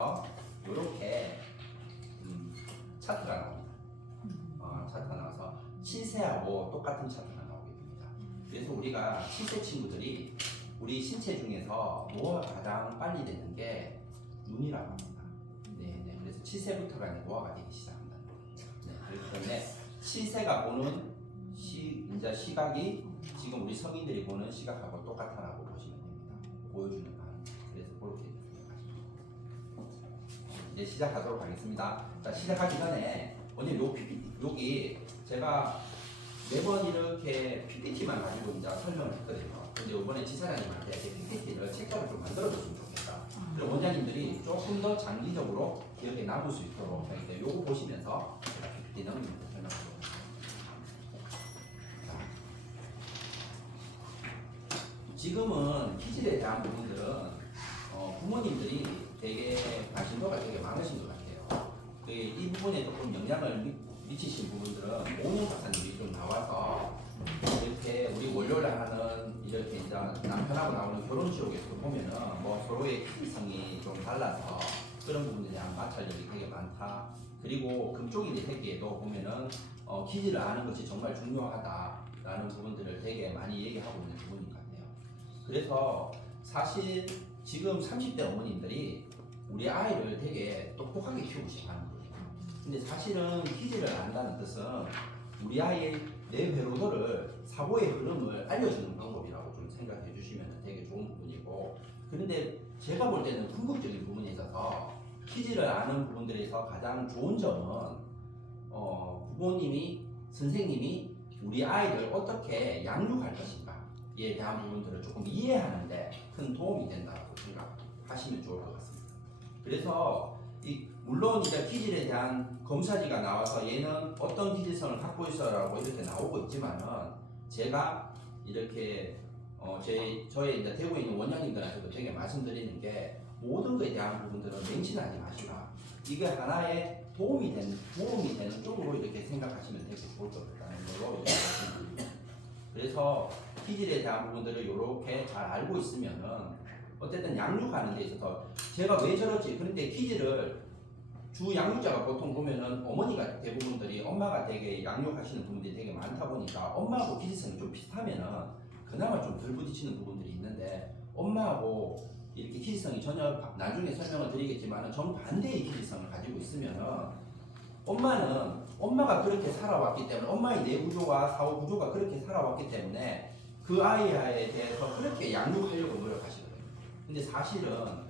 이렇게 차트가 나옵니다. 차트가 나와서 7세하고 똑같은 차트가 나오게 됩니다. 그래서 우리가 7세 친구들이 우리 신체 중에서 노화가 가장 빨리 되는 게 눈이라고 합니다. 네. 그래서 7세부터가 노화가 되기 시작합니다. 네, 그렇기 때문에 7세가 보는 이제 시각이 지금 우리 성인들이 보는 시각하고 똑같다라고 보시면 됩니다. 보여주는 바. 그래서 그렇게 이제 시작하도록 하겠습니다. 자, 시작하기 전에 오늘 요 PPT, 여기 제가 매번 이렇게 PPT만 가지고 이제 설명을 했거든요. 근데 이번에 지사장님한테 PPT를 책자로 좀 만들어줬으면 좋겠다. 그리고 원장님들이 조금 더 장기적으로 기억에 남을 수 있도록 요거 보시면서 제가 PPT 넣으면서 설명하도록 하겠습니다. 지금은 기질에 대한 부분들은 부모님들이 되게 관심도가 되게 많으신 것 같아요. 이 부분에 조금 영향을 미치신 부분들은 오은영 박사님이 좀 나와서 이렇게 우리 월요일에 하는 이렇게 이제 남편하고 나오는 결혼지옥에서 보면은 뭐 서로의 기질성이 좀 달라서 그런 부분에 대한 마찰력이 되게 많다. 그리고 금쪽이 새끼에도 보면은 기질을 아는 것이 정말 중요하다라는 부분들을 되게 많이 얘기하고 있는 부분인 것 같아요. 그래서 사실 지금 30대 어머님들이 우리 아이를 되게 똑똑하게 키우고 싶어 하는 거예요. 근데 사실은 기질을 안다는 뜻은 우리 아이의 뇌회로도를 사고의 흐름을 알려주는 방법이라고 좀 생각해 주시면 되게 좋은 부분이고, 그런데 제가 볼 때는 궁극적인 부분에 있어서 기질을 아는 부분들에서 가장 좋은 점은 부모님이, 선생님이 우리 아이를 어떻게 양육할 것인가에 대한 부분들을 조금 이해하는데 큰 도움이 된다고 생각하시면 좋을 것 같습니다. 그래서 물론 이제 기질에 대한 검사지가 나와서 얘는 어떤 기질성을 갖고 있어라고 이렇게 나오고 있지만은 제가 이렇게 저의 이제 대구에 있는 원장님들한테도 되게 말씀드리는 게 모든 것에 대한 부분들은 맹신하지 마시라. 이게 하나의 도움이 되는 쪽으로 이렇게 생각하시면 되게 좋을 것 같다는 걸로 이렇게 말씀드립니다. 그래서 기질에 대한 부분들을 이렇게 잘 알고 있으면은 어쨌든 양육하는 데 있어서 제가 왜 저러지? 그런데 기질을 주 양육자가 보통 보면은 어머니가 대부분들이 엄마가 되게 양육하시는 부분들이 되게 많다 보니까 엄마하고 기질성이 좀 비슷하면은 그나마 좀 덜 부딪히는 부분들이 있는데, 엄마하고 이렇게 기질성이 전혀 나중에 설명을 드리겠지만은 정반대의 기질성을 가지고 있으면은 엄마는 엄마가 그렇게 살아왔기 때문에 엄마의 뇌 구조와 사후 구조가 그렇게 살아왔기 때문에 그 아이에 대해서 그렇게 양육하려고 노력하시거든요. 근데 사실은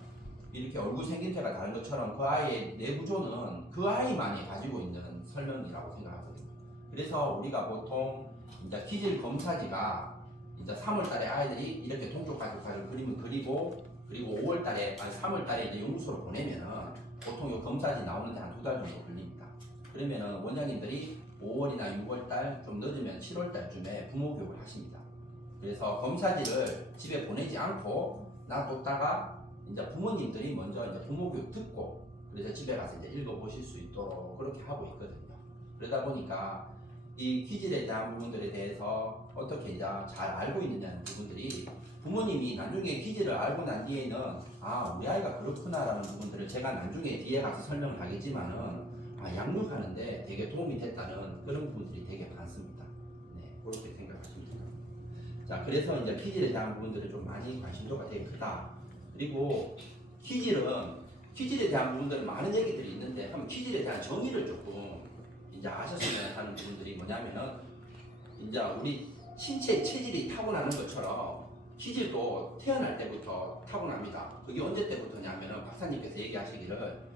이렇게 얼굴 생김새가 다른 것처럼 그 아이의 뇌구조는 그 아이만이 가지고 있는 설명이라고 생각하거든요. 그래서 우리가 보통 이제 기질 검사지가 이제 3월달에 아이들이 이렇게 동쪽 가족화를 그림을 그리고 5월달에 3월달에 이제 연구소로 보내면은 보통 이 검사지 나오는데 한 2달 정도 걸립니다. 그러면은 원장님들이 5월이나 6월달 좀 늦으면 7월달쯤에 부모 교육을 하십니다. 그래서 검사지를 집에 보내지 않고 놔뒀다가 이제 부모님들이 먼저 이제 부모 교육 듣고 그래서 집에 가서 이제 읽어보실 수 있도록 그렇게 하고 있거든요. 그러다 보니까 이 기질에 대한 부분들에 대해서 어떻게 이제 잘 알고 있느냐는 부분들이 부모님이 나중에 기질을 알고 난 뒤에는 우리 아이가 그렇구나라는 부분들을 제가 나중에 뒤에 가서 설명을 하겠지만은 양육하는데 되게 도움이 됐다는 그런 부분들이 되게 많습니다. 네, 그렇게 생각하시면 됩니다. 자, 그래서 이제 기질에 대한 부분들을 좀 많이 관심도가 되게 크다. 그리고 기질에 대한 부분들 많은 얘기들이 있는데 한번 기질에 대한 정의를 조금 이제 아셨으면 하는 부분들이 뭐냐면은 이제 우리 신체 체질이 타고나는 것처럼 기질도 태어날 때부터 타고납니다. 그게 언제 때부터냐면은 박사님께서 얘기하시기를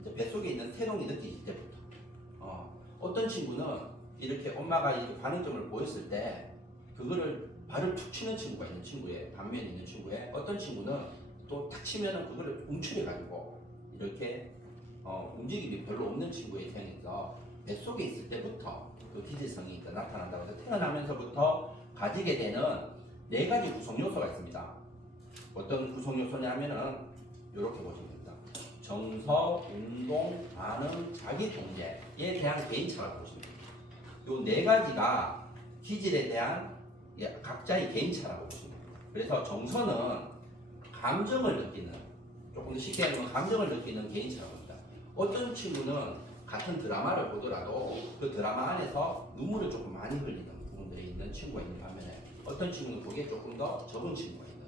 이제 뱃속에 있는 태동이 느껴질 때부터. 어떤 친구는 이렇게 엄마가 이렇게 반응점을 보였을 때 그거를 발을 툭 치는 친구가 있는 친구에 반면에 있는 친구에, 어떤 친구는 또 탁 치면은 그거를 움츠려가지고 이렇게 움직임이 별로 없는 친구의 입장에서 뱃속에 있을 때부터 그 기질성이 나타난다고 해서 태어나면서부터 가지게 되는 4가지 구성 요소가 있습니다. 어떤 구성 요소냐면은 이렇게 보시면 됩니다. 정서, 운동, 반응, 자기 통제에 대한 개인차라고 보시면 됩니다. 요 4가지가 기질에 대한 각자의 개인차라고 보시면 됩니다. 그래서 정서는 감정을 느끼는 조금 더 쉽게 하면 감정을 느끼는 개인차라고 합니다. 어떤 친구는 같은 드라마를 보더라도 그 드라마 안에서 눈물을 조금 많이 흘리는 부분들이 있는 친구가 있는 반면에 어떤 친구는 그게 조금 더 적은 친구가 있는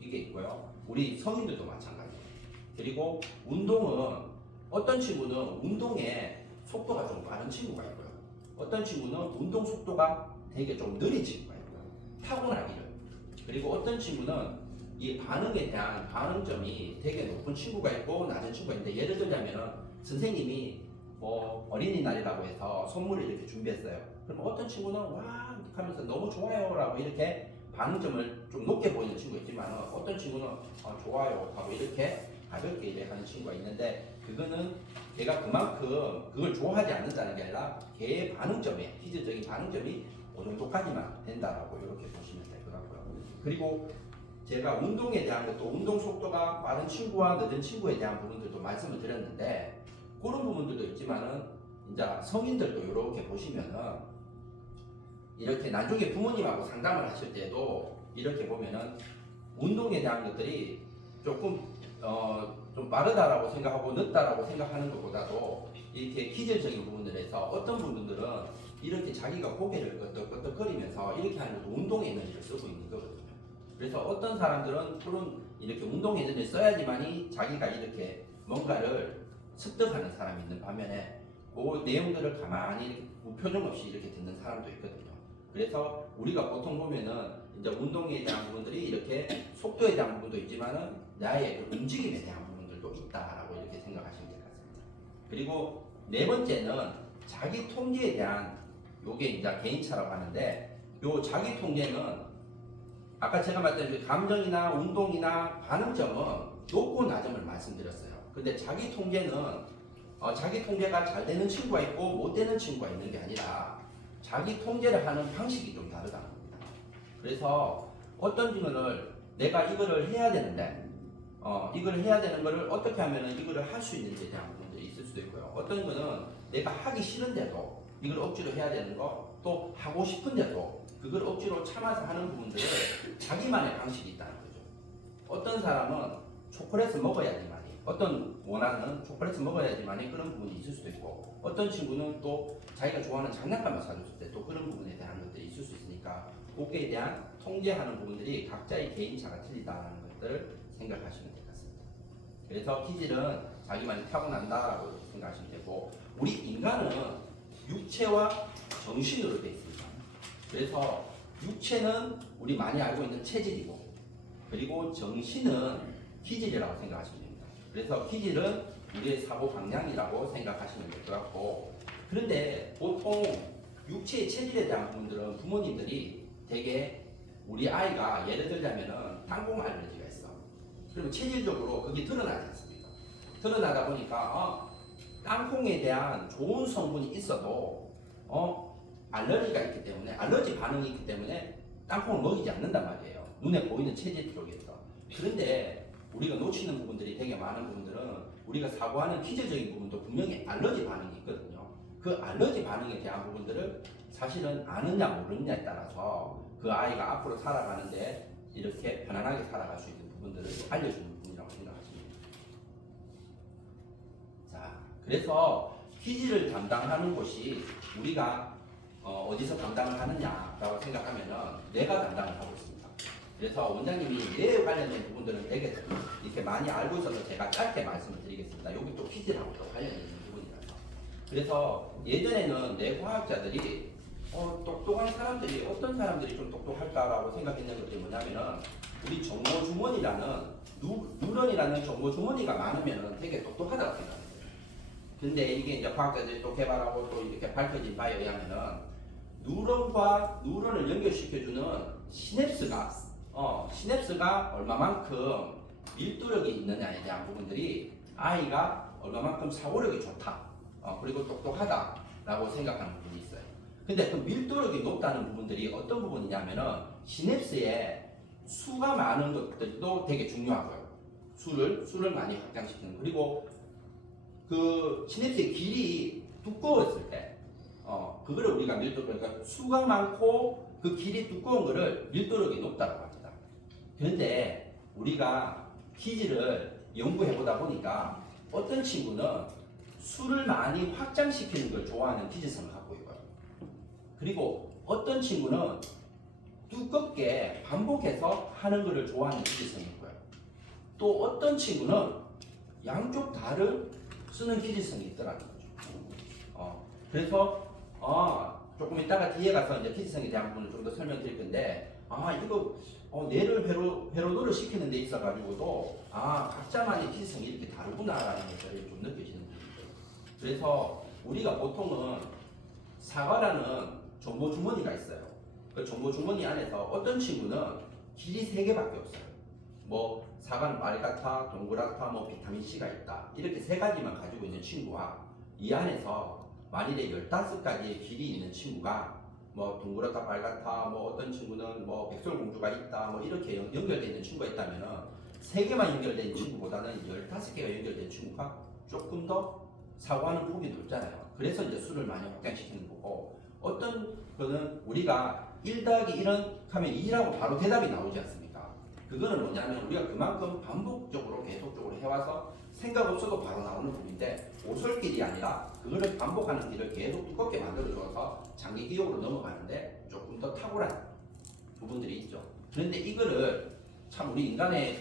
이게 있고요. 우리 성인들도 마찬가지예요. 그리고 운동은 어떤 친구는 운동에 속도가 좀 빠른 친구가 있고요. 어떤 친구는 운동 속도가 되게 좀 느린 친구가 있고요. 타고나기를. 그리고 어떤 친구는 이 반응에 대한 반응점이 되게 높은 친구가 있고 낮은 친구가 있는데 예를 들자면 선생님이 뭐 어린이날이라고 해서 선물을 이렇게 준비했어요. 그럼 어떤 친구는 와 하면서 너무 좋아요라고 이렇게 반응점을 좀 높게 보이는 친구가 있지만 어떤 친구는 좋아요 하고 이렇게 가볍게 얘기하는 친구가 있는데 그거는 걔가 그만큼 그걸 좋아하지 않는다는 게 아니라 걔의 반응점에 기질적인 반응점이 그 정도까지만 된다라고 이렇게 보시면 될 것 같고요. 그리고 제가 운동에 대한 것도 운동 속도가 빠른 친구와 늦은 친구에 대한 부분들도 말씀을 드렸는데 그런 부분들도 있지만은 이제 성인들도 이렇게 보시면은 이렇게 나중에 부모님하고 상담을 하실 때도 이렇게 보면은 운동에 대한 것들이 조금 좀 빠르다라고 생각하고 늦다라고 생각하는 것보다도 이렇게 기질적인 부분들에서 어떤 부분들은 이렇게 자기가 고개를 끄덕끄덕거리면서 이렇게 하는 것도 운동 에너지를 쓰고 있는 거거든요. 그래서 어떤 사람들은 그런 이렇게 운동 에너지를 써야지만이 자기가 이렇게 뭔가를 습득하는 사람이 있는 반면에 그 내용들을 가만히 이렇게 무표정 없이 이렇게 듣는 사람도 있거든요. 그래서 우리가 보통 보면은 이제 운동에 대한 부분들이 이렇게 속도에 대한 부분도 있지만은 나의 그 움직임에 대한 부분들도 있다라고 이렇게 생각하시면 될 것 같습니다. 그리고 네 번째는 자기 통제에 대한 요게 이제 개인차라고 하는데 요 자기 통제는 아까 제가 말했던 그 감정이나 운동이나 반응점은 높고 낮음을 말씀드렸어요. 근데 자기 통제는 자기 통제가 잘 되는 친구가 있고 못 되는 친구가 있는 게 아니라 자기 통제를 하는 방식이 좀 다르다는 겁니다. 그래서 어떤 거를 내가 이거를 해야 되는데 이걸 해야 되는 거를 어떻게 하면 이거를 할 수 있는지에 대한 부분들이 있을 수도 있고요. 어떤 거는 내가 하기 싫은데도 이걸 억지로 해야 되는 거, 또 하고 싶은데도 그걸 억지로 참아서 하는 부분들을 자기만의 방식이 있다는 거죠. 어떤 사람은 초콜릿을 먹어야지만이, 어떤 원하는 초콜릿을 먹어야지만이 그런 부분이 있을 수도 있고, 어떤 친구는 또 자기가 좋아하는 장난감을 사줬을 때 또 그런 부분에 대한 것들이 있을 수 있으니까 그거에 대한 통제하는 부분들이 각자의 개인차가 틀리다는 것들을 생각하시면 될 것 같습니다. 그래서 기질은 자기만이 타고난다라고 생각하시면 되고, 우리 인간은 육체와 정신으로 되어 있습니다. 그래서 육체는 우리 많이 알고 있는 체질이고, 그리고 정신은 기질이라고 생각하시면 됩니다. 그래서 기질은 우리의 사고 방향이라고 생각하시면 될 것 같고, 그런데 보통 육체의 체질에 대한 부분들은 부모님들이 되게 우리 아이가 예를 들자면은 땅콩 알러지가 있어. 그러면 체질적으로 그게 드러나지 않습니까? 드러나다 보니까 땅콩에 대한 좋은 성분이 있어도 알러지가 있기 때문에 알러지 반응이 있기 때문에 땅콩을 먹이지 않는단 말이에요. 눈에 보이는 체질 쪽에서. 그런데 우리가 놓치는 부분들이 되게 많은 부분들은 우리가 사고하는 기질적인 부분도 분명히 알러지 반응이 있거든요. 그 알러지 반응에 대한 부분들을 사실은 아느냐 모르느냐에 따라서 그 아이가 앞으로 살아가는데 이렇게 편안하게 살아갈 수 있는 부분들을 알려주는 부분이라고 생각하시면 됩니다. 자, 그래서 기질을 담당하는 곳이 우리가 어디서 담당을 하느냐라고 생각하면은 뇌가 담당을 하고 있습니다. 그래서 원장님이 뇌에 관련된 부분들은 되게 이렇게 많이 알고 있어서 제가 짧게 말씀을 드리겠습니다. 여기 또 기질하고 또 관련이 있는 부분이라서. 그래서 예전에는 뇌과학자들이 똑똑한 사람들이 어떤 사람들이 좀 똑똑할까라고 생각했는 것이 뭐냐면은 우리 정보주머니라는 뉴런이라는 정보주머니가 많으면은 되게 똑똑하다고 생각해요. 근데 이게 이제 과학자들이 또 개발하고 또 이렇게 밝혀진 바에 의하면은 뉴런과 뉴런을 연결시켜주는 시냅스가 얼마만큼 밀도력이 있느냐에 대한 부분들이 아이가 얼마만큼 사고력이 좋다, 그리고 똑똑하다라고 생각하는 부분이 있어요. 근데 그 밀도력이 높다는 부분들이 어떤 부분이냐면은 시냅스에 수가 많은 것들도 되게 중요하고요. 수를 많이 확장시키는, 그리고 그 시냅스의 길이 두꺼웠을 때, 그거를 우리가 밀도력, 그러니까 수가 많고 그 길이 두꺼운 거를 밀도력이 높다고 합니다. 그런데 우리가 기질을 연구해보다 보니까 어떤 친구는 수를 많이 확장시키는 걸 좋아하는 기질성을 갖고 있고요. 그리고 어떤 친구는 두껍게 반복해서 하는 것을 좋아하는 기질성이 있고요. 또 어떤 친구는 양쪽 다를 쓰는 기질성이 있더라는 거죠. 그래서 조금 이따가 뒤에 가서 이제 기질성에 대한 부분을 좀 더 설명드릴 건데 이거 뇌를 회로도를 시키는 데 있어 가지고도 각자만의 기질성이 이렇게 다르구나라는 것을 좀 느끼시는 분이죠. 그래서 우리가 보통은 사과라는 정보 주머니가 있어요. 그 정보 주머니 안에서 어떤 친구는 길이 3개밖에 없어요. 뭐 사과는 빨갛다, 동그랗다, 뭐 비타민 C가 있다. 이렇게 3가지만 가지고 있는 친구와 이 안에서 만일에 15가지의 길이 있는 친구가 뭐 둥그렇다, 빨갛다, 뭐 어떤 친구는 뭐 백설공주가 있다, 뭐 이렇게 연결되어 있는 친구가 있다면은 3개만 연결된 친구보다는 15개가 연결된 친구가 조금 더 사고하는 폭이 넓잖아요. 그래서 이제 수를 많이 확장시키는 거고, 어떤 거는 우리가 1 더하기 1은 하면 2라고 바로 대답이 나오지 않습니까? 그거는 뭐냐면 우리가 그만큼 반복적으로 계속적으로 해와서 생각 없어도 바로 나오는 부분인데, 오솔길이 아니라 그거를 반복하는 길을 계속 두껍게 만들어줘서 장기 기억으로 넘어가는데 조금 더 탁월한 부분들이 있죠. 그런데 이거를 참 우리 인간의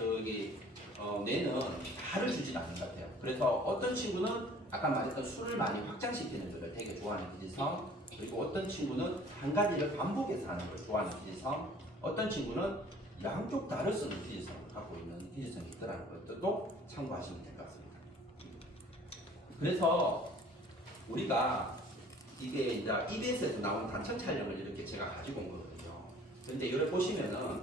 뇌는 다를 주진 않는 것 같아요. 그래서 어떤 친구는 아까 말했던 수를 많이 확장시키는 것을 되게 좋아하는 기질성, 그리고 어떤 친구는 한 가지를 반복해서 하는 걸 좋아하는 기질성, 어떤 친구는 양쪽 다를 쓰는 기질성을 갖고 있는 기질성이 있다는 것들도 참고하시면 될 것 같습니다. 그래서 우리가 이게 이제 EBS에서 나온 단청 촬영을 이렇게 제가 가지고 온 거거든요. 근데 여기 보시면은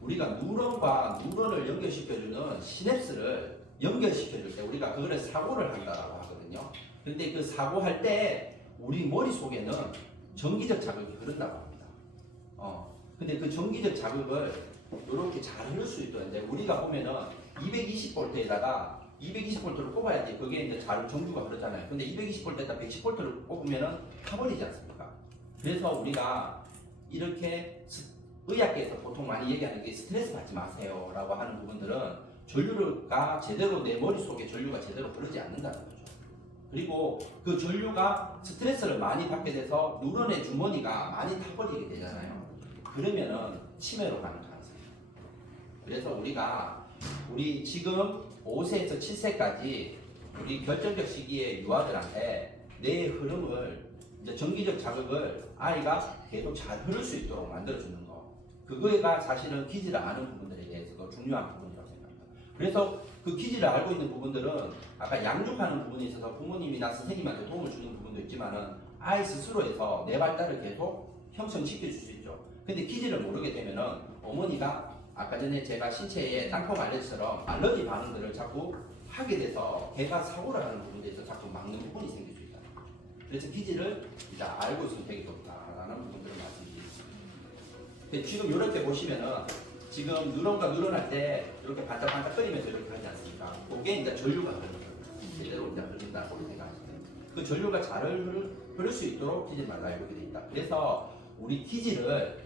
우리가 뉴런과 뉴런을 연결시켜주는 시냅스를 연결시켜줄 때 우리가 그거를 사고를 한다라고 하거든요. 근데 그 사고할 때 우리 머릿속에는 전기적 자극이 흐른다고 합니다. 근데 그 전기적 자극을 이렇게 잘 흐를 수 있도록 우리가 보면은 220V에다가 220V를 꼽아야지 그게 이제 잘 전류가 흐르잖아요. 근데 220V에다 110V를 꼽으면은 타버리지 않습니까? 그래서 우리가 이렇게 의학계에서 보통 많이 얘기하는 게 스트레스 받지 마세요 라고 하는 부분들은 전류가 제대로 내 머릿속에 전류가 제대로 흐르지 않는다는 거죠. 그리고 그 전류가 스트레스를 많이 받게 돼서 뉴런의 주머니가 많이 타버리게 되잖아요. 그러면은 치매로 가는 가능성이 있습니다. 그래서 우리 지금 5세에서 7세까지 우리 결정적 시기에 유아들한테 뇌의 흐름을 이제 전기적 자극을 아이가 계속 잘 흐를 수 있도록 만들어주는 거, 그거가 사실은 기질을 아는 부분들에 대해서도 중요한 부분이라고 생각합니다. 그래서 그 기질을 알고 있는 부분들은 아까 양육하는 부분에 있어서 부모님이나 선생님한테 도움을 주는 부분도 있지만은 아이 스스로에서 내 발달을 계속 형성시켜 줄 수 있죠. 근데 기질을 모르게 되면은 어머니가 아까 전에 제가 신체에 땅콩 알레르기처럼 알러지 반응들을 자꾸 하게 돼서 걔가 사고를 하는 부분에 대해서 자꾸 막는 부분이 생길 수 있다. 그래서 기질을 이제 알고 있으면 되게 좋다라는 부분들을 말씀드리겠습니다. 근데 지금 이렇게 보시면은 지금 누런과 누런할 때 이렇게 반짝반짝거리면서 이렇게 하지 않습니까? 그게 이제 전류가 흐르는 거예요. 제대로 이제 흐른다고 생각하시면 돼요. 그 전류가 잘 흐를 수 있도록 기질마다 이렇게 돼 있다. 그래서 우리 기질을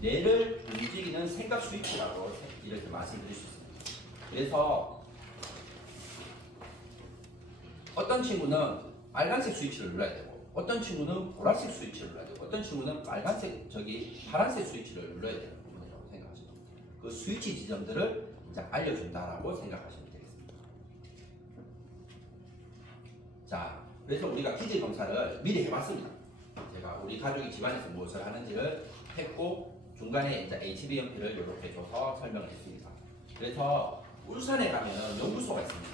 뇌를 움직이는 생각 스위치라고 이렇게 말씀드릴 수 있습니다. 그래서 어떤 친구는 빨간색 스위치를 눌러야 되고, 어떤 친구는 보라색 스위치를 눌러야 되고, 어떤 친구는 파란색 스위치를 눌러야 되는 부분이라고 생각하시면 됩니다. 그 스위치 지점들을 이제 알려준다라고 생각하시면 되겠습니다. 자, 그래서 우리가 기질 검사를 미리 해봤습니다. 제가 우리 가족이 집안에서 무엇을 하는지를 했고, 중간에 이제 HbMP를 이렇게 줘서 설명을 했습니다. 그래서 울산에 가면은 연구소가 있습니다.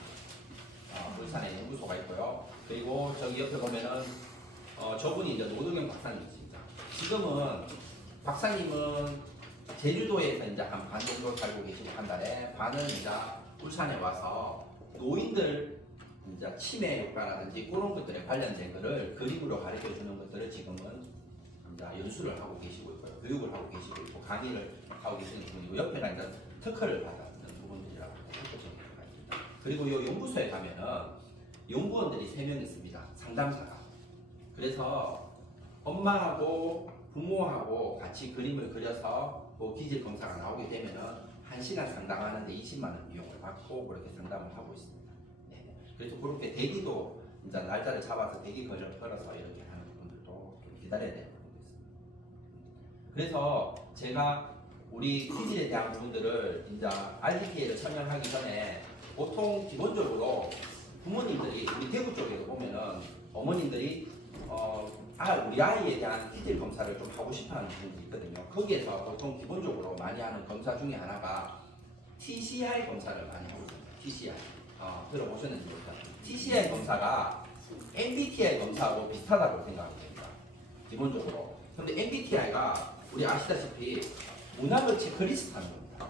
울산에 연구소가 있고요. 그리고 저기 옆에 보면은 저분이 이제 노동경 박사님이십니다. 지금은 박사님은 제주도에서 이제 한 반 정도 살고 계시고 한 달에 반은 이제 울산에 와서 노인들 이제 치매 효과라든지 그런 것들에 관련된 거를 그림으로 가르쳐 주는 것들을 지금은 이제 연수를 하고 계시고 있고요. 교육을 하고 계시고 있고 강의를 하고 계시는 분이고, 옆에가 이제 특허를 받았는 부분들이라고 생각합니다. 그리고 이 연구소에 가면은 연구원들이 3명 있습니다. 상담사가. 그래서 엄마하고 부모하고 같이 그림을 그려서 그 기질 검사가 나오게 되면은 1시간 상담하는데 20만 원 비용을 받고 그렇게 상담을 하고 있습니다. 네. 그래서 그렇게 대기도 이제 날짜를 잡아서 대기 걸어서 이렇게 하는 분들도 좀 기다려야 되는 부분도 있습니다. 그래서 제가 우리 퀴즈에 대한 부분들을 이제 RDPA를 설명하기 전에 보통 기본적으로 부모님들이 우리 대구 쪽에도 보면은 어머님들이 우리 아이에 대한 퀴즈 검사를 좀 하고 싶어하는 분들이 있거든요. 거기에서 보통 기본적으로 많이 하는 검사 중에 하나가 TCI 검사를 많이 하고 있습니다. TCI 들어보셨는지 모르겠다. TCI 검사가 MBTI 검사하고 비슷하다고 생각하면 됩니다. 기본적으로. 근데 MBTI가 우리 아시다시피 문학을 체크리스트 하는 겁니다.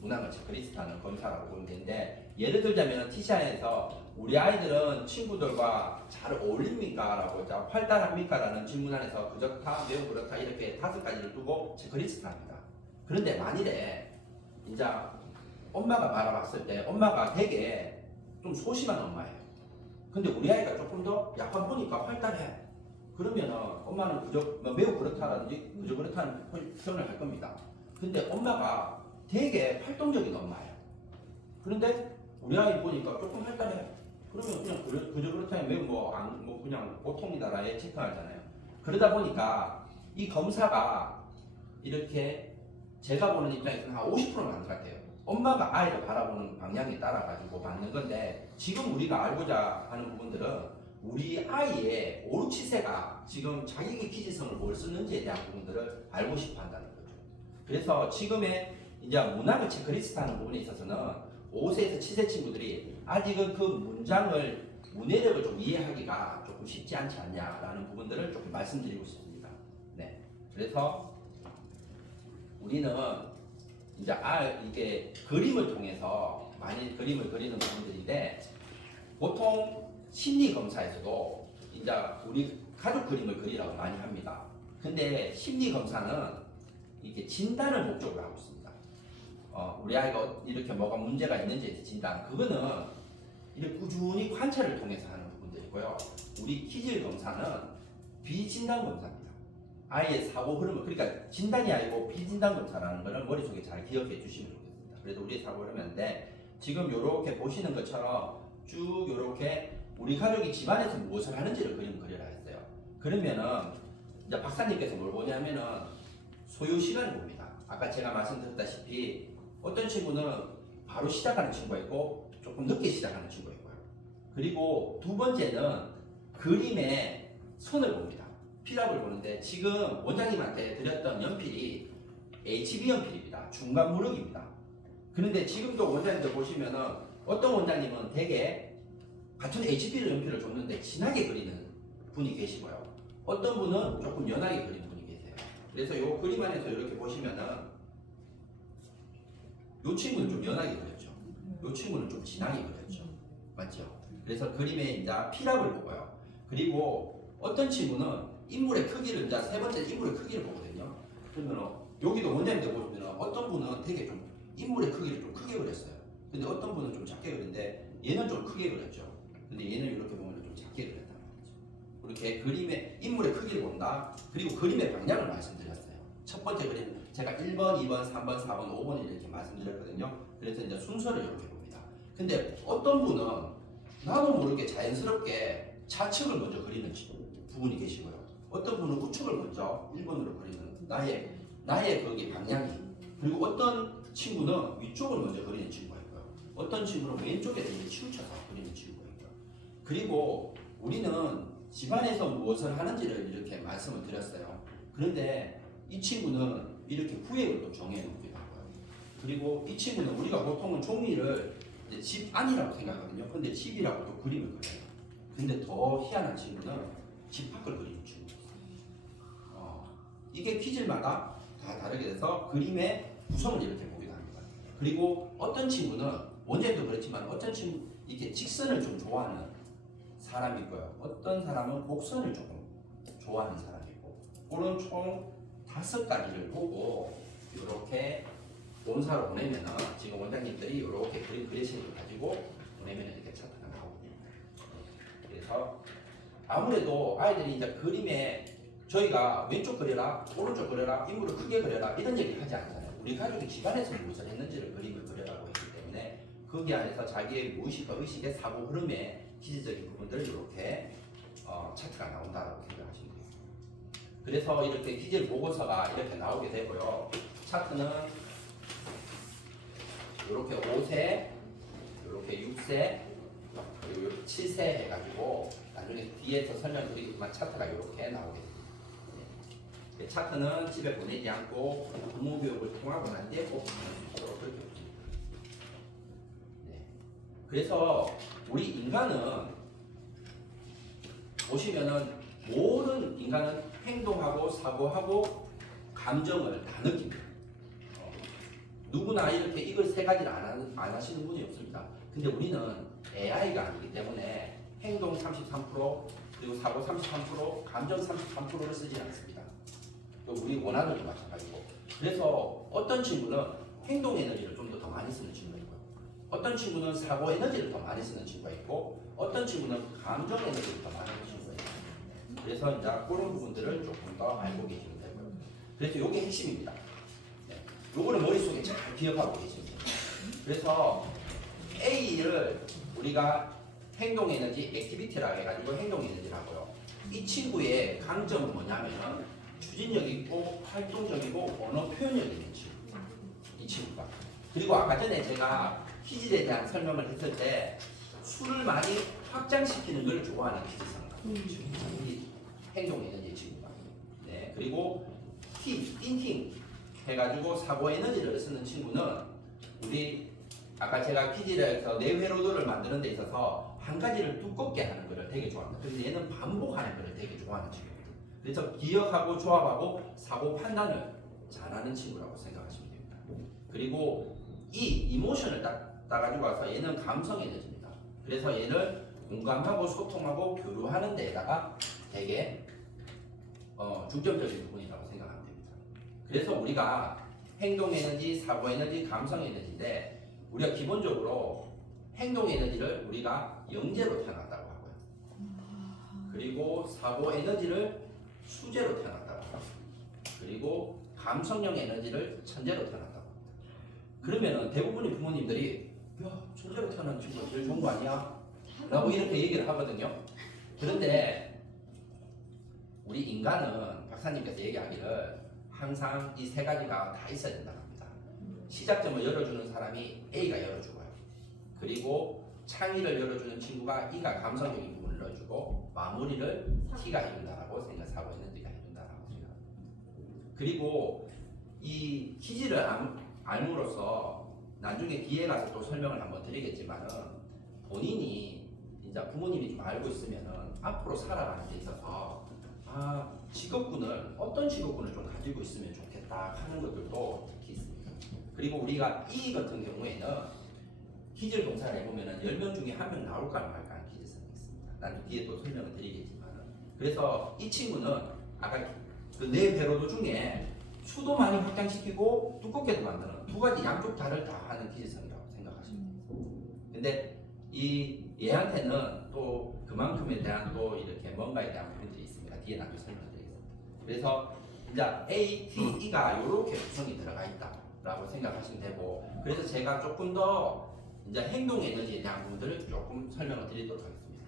문학을 체크리스트 하는 검사라고 보면 되는데, 예를 들자면 TCI에서 우리 아이들은 친구들과 잘 어울립니까? 라고 활달합니까? 라는 질문 안에서 그렇다, 매우 그렇다 이렇게 5가지를 두고 체크리스트 합니다. 그런데 만일에 이제 엄마가 바라봤을 때 엄마가 되게 좀 소심한 엄마예요. 근데 우리 아이가 조금 더 약간 보니까 활달해. 그러면은 엄마는 매우 그렇다라든지 그저 그렇다는 표현을 할 겁니다. 근데 엄마가 되게 활동적인 엄마예요. 그런데 우리 아이 보니까 조금 활달해. 그러면 그냥 그저 그렇다면 매우 그냥 보통이다라에 체크하잖아요. 그러다 보니까 이 검사가 이렇게 제가 보는 입장에서는 한 50%는 안 같아요. 엄마가 아이를 바라보는 방향에 따라 가지고 맞는 건데, 지금 우리가 알고자 하는 부분들은 우리 아이의 오르치세가 지금 자기의 기지성을 뭘 쓰는지에 대한 부분들을 알고 싶어 한다는 거죠. 그래서 지금의 이제 문학을 체크리스트 하는 부분에 있어서는 5세에서 7세 친구들이 아직은 그 문장을 문해력을 좀 이해하기가 조금 쉽지 않지 않냐라는 부분들을 조금 말씀드리고 싶습니다. 네, 그래서 우리는 이제 이게 그림을 통해서 많이 그림을 그리는 부분들인데, 보통 심리 검사에서도 이제 우리 가족 그림을 그리라고 많이 합니다. 근데 심리 검사는 이게 진단을 목적으로 하고 있습니다. 우리 아이가 이렇게 뭐가 문제가 있는지 진단, 그거는 이렇게 꾸준히 관찰을 통해서 하는 부분들이고요. 우리 키질 검사는 비진단 검사입니다. 아이의 사고 흐름을, 그러니까 진단이 아니고 비진단 검사라는 것을 머릿속에 잘 기억해 주시면 좋겠습니다. 그래서 우리의 사고 흐름인데, 지금 이렇게 보시는 것처럼 쭉 이렇게 우리 가족이 집안에서 무엇을 하는지를 그림 그려라 했어요. 그러면은 이제 박사님께서 뭘 보냐면은 소요 시간을 봅니다. 아까 제가 말씀드렸다시피 어떤 친구는 바로 시작하는 친구가 있고 조금 늦게 시작하는 친구가 있고요. 그리고 두 번째는 그림의 선을 봅니다. 필압을 보는데, 지금 원장님한테 드렸던 연필이 HB 연필입니다. 중간 무력입니다. 그런데 지금도 원장님들 보시면은 어떤 원장님은 되게 같은 HB 연필을 줬는데 진하게 그리는 분이 계시고요. 어떤 분은 조금 연하게 그리는 분이 계세요. 그래서 이 그림 안에서 이렇게 보시면은 이 친구는 좀 연하게 그렸죠. 이 친구는 좀 진하게 그렸죠. 맞죠? 그래서 그림의 이제 필압을 보고요. 그리고 어떤 친구는 인물의 크기를, 이제 세 번째 인물의 크기를 보거든요. 그러면 여기도 원장님들 보시면 어떤 분은 되게 좀 인물의 크기를 좀 크게 그렸어요. 근데 어떤 분은 좀 작게 그렸는데 얘는 좀 크게 그렸죠. 근데 얘는 이렇게 보면 좀 작게 그렸단 말이죠. 그렇게 그림의 인물의 크기를 본다. 그리고 그림의 방향을 말씀드렸어요. 첫 번째 그림 제가 1번, 2번, 3번, 4번, 5번 이렇게 말씀드렸거든요. 그래서 이제 순서를 이렇게 봅니다. 근데 어떤 분은 나도 모르게 자연스럽게 좌측을 먼저 그리는 부분이 계시고요. 어떤 분은 우측을 먼저 1번으로 그리는 나의 거기 방향이, 그리고 어떤 친구는 위쪽을 먼저 그리는 친구가 있고요. 어떤 친구는 왼쪽에 이렇게 치우쳐서 그리는 친구가 있고요. 그리고 우리는 집안에서 무엇을 하는지를 이렇게 말씀을 드렸어요. 그런데 이 친구는 이렇게 구획을 또 정해 놓기도 하고요. 그리고 이 친구는 우리가 보통은 종이를 이제 집 안이라고 생각하거든요. 근데 집이라고 또 그림을 그려요. 근데 더 희한한 친구는 집 밖을 그리는 친구가 있어요. 이게 퀴즈마다 다 다르게 돼서 그림의 구성을 이렇게 보기도 합니다. 그리고 어떤 친구는 원장님도 그렇지만 어떤 친구 이렇게 직선을 좀 좋아하는 사람이 있고요. 어떤 사람은 곡선을 조금 좋아하는 사람이 있고, 그런 총 5가지를 보고 이렇게 본사로 보내면은, 지금 원장님들이 이렇게 그림 그리시는 걸 가지고 보내면 이렇게 차트가 나오거든요. 그래서 아무래도 아이들이 이제 그림에 저희가 왼쪽 그려라, 오른쪽 그려라, 인물을 크게 그려라 이런 얘기 하지 않잖아요. 우리 가족이 집안에서 무엇을 했는지를 그림을 그려라고 했기 때문에 거기 안에서 자기의 무의식과 의식의 사고 흐름의 기질적인 부분들을 이렇게 차트가 나온다고 생각하시면 돼요. 그래서 이렇게 기질 보고서가 이렇게 나오게 되고요. 차트는 이렇게 5세, 이렇게 6세, 그리고 7세 해가지고 나중에 뒤에서 설명드리겠지만 차트가 이렇게 나오게 됩니다. 네. 차트는 집에 보내지 않고 부모 교육을 통하고 난 뒤에 꼭 보도록 그렇게 봅니다. 네. 그래서 우리 인간은 보시면은 모든 인간은 행동하고 사고하고 감정을 다 느낍니다. 누구나 이렇게 이걸 세 가지를 안 하시는 분이 없습니다. 근데 우리는 AI가 아니기 때문에 행동 33% 그리고 사고 33% 감정 33%를 쓰지 않습니다. 또 우리 원하는 도 마찬가지고. 그래서 어떤 친구는 행동 에너지를 좀 더 많이 쓰는 친구가 있고, 어떤 친구는 사고 에너지를 더 많이 쓰는 친구가 있고, 어떤 친구는 감정 에너지를 더 많이 쓰는 친구가 있고. 그래서 이제 그런 부분들을 조금 더 알고 계시면 되고요. 그래서 이게 핵심입니다. 요거를 머릿속에 잘 기억하고 계시면 됩니다. 그래서 A를 우리가 행동 에너지 액티비티라고 해가지고 행동 에너지라고요. 이 친구의 강점은 뭐냐면 추진력이 있고 활동적이고 언어 표현력이 있는 친구. 이 친구가. 그리고 아까 전에 제가 기질에 대한 설명을 했을 때 술을 많이 확장시키는 걸 좋아하는 기질상가. 이 행동 에너지 친구가. 네. 그리고 띵킹 해가지고 사고 에너지를 쓰는 친구는 우리 아까 제가 기질에서 뇌회로도를 만드는 데 있어서 한 가지를 두껍게 하는 것을 되게 좋아합니다. 그래서 얘는 반복하는 것을 되게 좋아하는 친구입니다. 그래서 기억하고 조합하고 사고 판단을 잘하는 친구라고 생각하시면 됩니다. 그리고 이 이모션을 따가지고 와서 얘는 감성 에너지입니다. 그래서 얘는 공감하고 소통하고 교류하는 데다가 되게 중점적인 부분이라고 생각합니다. 그래서 우리가 행동 에너지, 사고 에너지, 감성 에너지인데 우리가 기본적으로 행동 에너지를 우리가 영재로 태어났다고 하고요. 그리고 사고 에너지를 수재로 태어났다고 하고요. 그리고 감성형 에너지를 천재로 태어났다고 합니다. 그러면은 대부분의 부모님들이 야, 천재로 태어난 친구가 제일 좋은 거 아니야? 라고 이렇게 얘기를 하거든요. 그런데 우리 인간은 박사님께서 얘기하기를 항상 이 세 가지가 다 있어야 된다고 합니다. 시작점을 열어주는 사람이 A가 열어주고요. 그리고 창의를 열어주는 친구가 E가 감성적인 부분을 열어주고 마무리를 T가 해준다라고 생각하고 있는지가 해준다라고 생각합니다. 그리고 이 기질을 알므로써 나중에 뒤에 가서 또 설명을 한번 드리겠지만은 본인이 이제 부모님이 좀 알고 있으면은 앞으로 살아가는 데 있어서 직업군을 어떤 직업군을 좀 가지고 있으면 좋겠다 하는 것들도 특히 있습니다. 그리고 우리가 이 같은 경우에는 기질 검사를 해보면은 10명 중에 1명 나올까 말까 하는 기질성이 있습니다. 나는 뒤에 또 설명을 드리겠지만은. 그래서 이 친구는 아까 그 네 배로도 중에 수도 많이 확장시키고 두껍게도 만드는 두 가지 양쪽 다를 다 하는 기질성이라고 생각하시면 됩니다. 근데 이 얘한테는 또 그만큼에 대한 또 이렇게 뭔가에 대한 부분들이 있습니다. 뒤에 나중에 설명드리겠습니다. 그래서 이제 A, T, E가 이렇게 구성이 들어가 있다라고 생각하시면 되고, 그래서 제가 조금 더 이제 행동 에너지에 대한 부분들을 조금 설명을 드리도록 하겠습니다.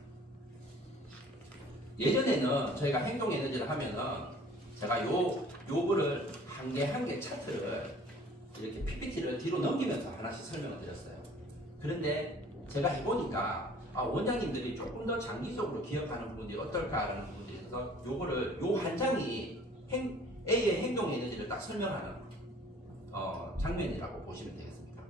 예전에는 저희가 행동 에너지를 하면은 제가 요거를 한 개 한 개 차트를 이렇게 PPT를 뒤로 넘기면서 하나씩 설명을 드렸어요. 그런데 제가 해보니까 원장님들이 조금 더 장기적으로 기억하는 부분들이 어떨까라는 부분들이 있어서 요거를 요 한 장이 A의 행동 에너지를 딱 설명하는 장면이라고 보시면 되겠습니다.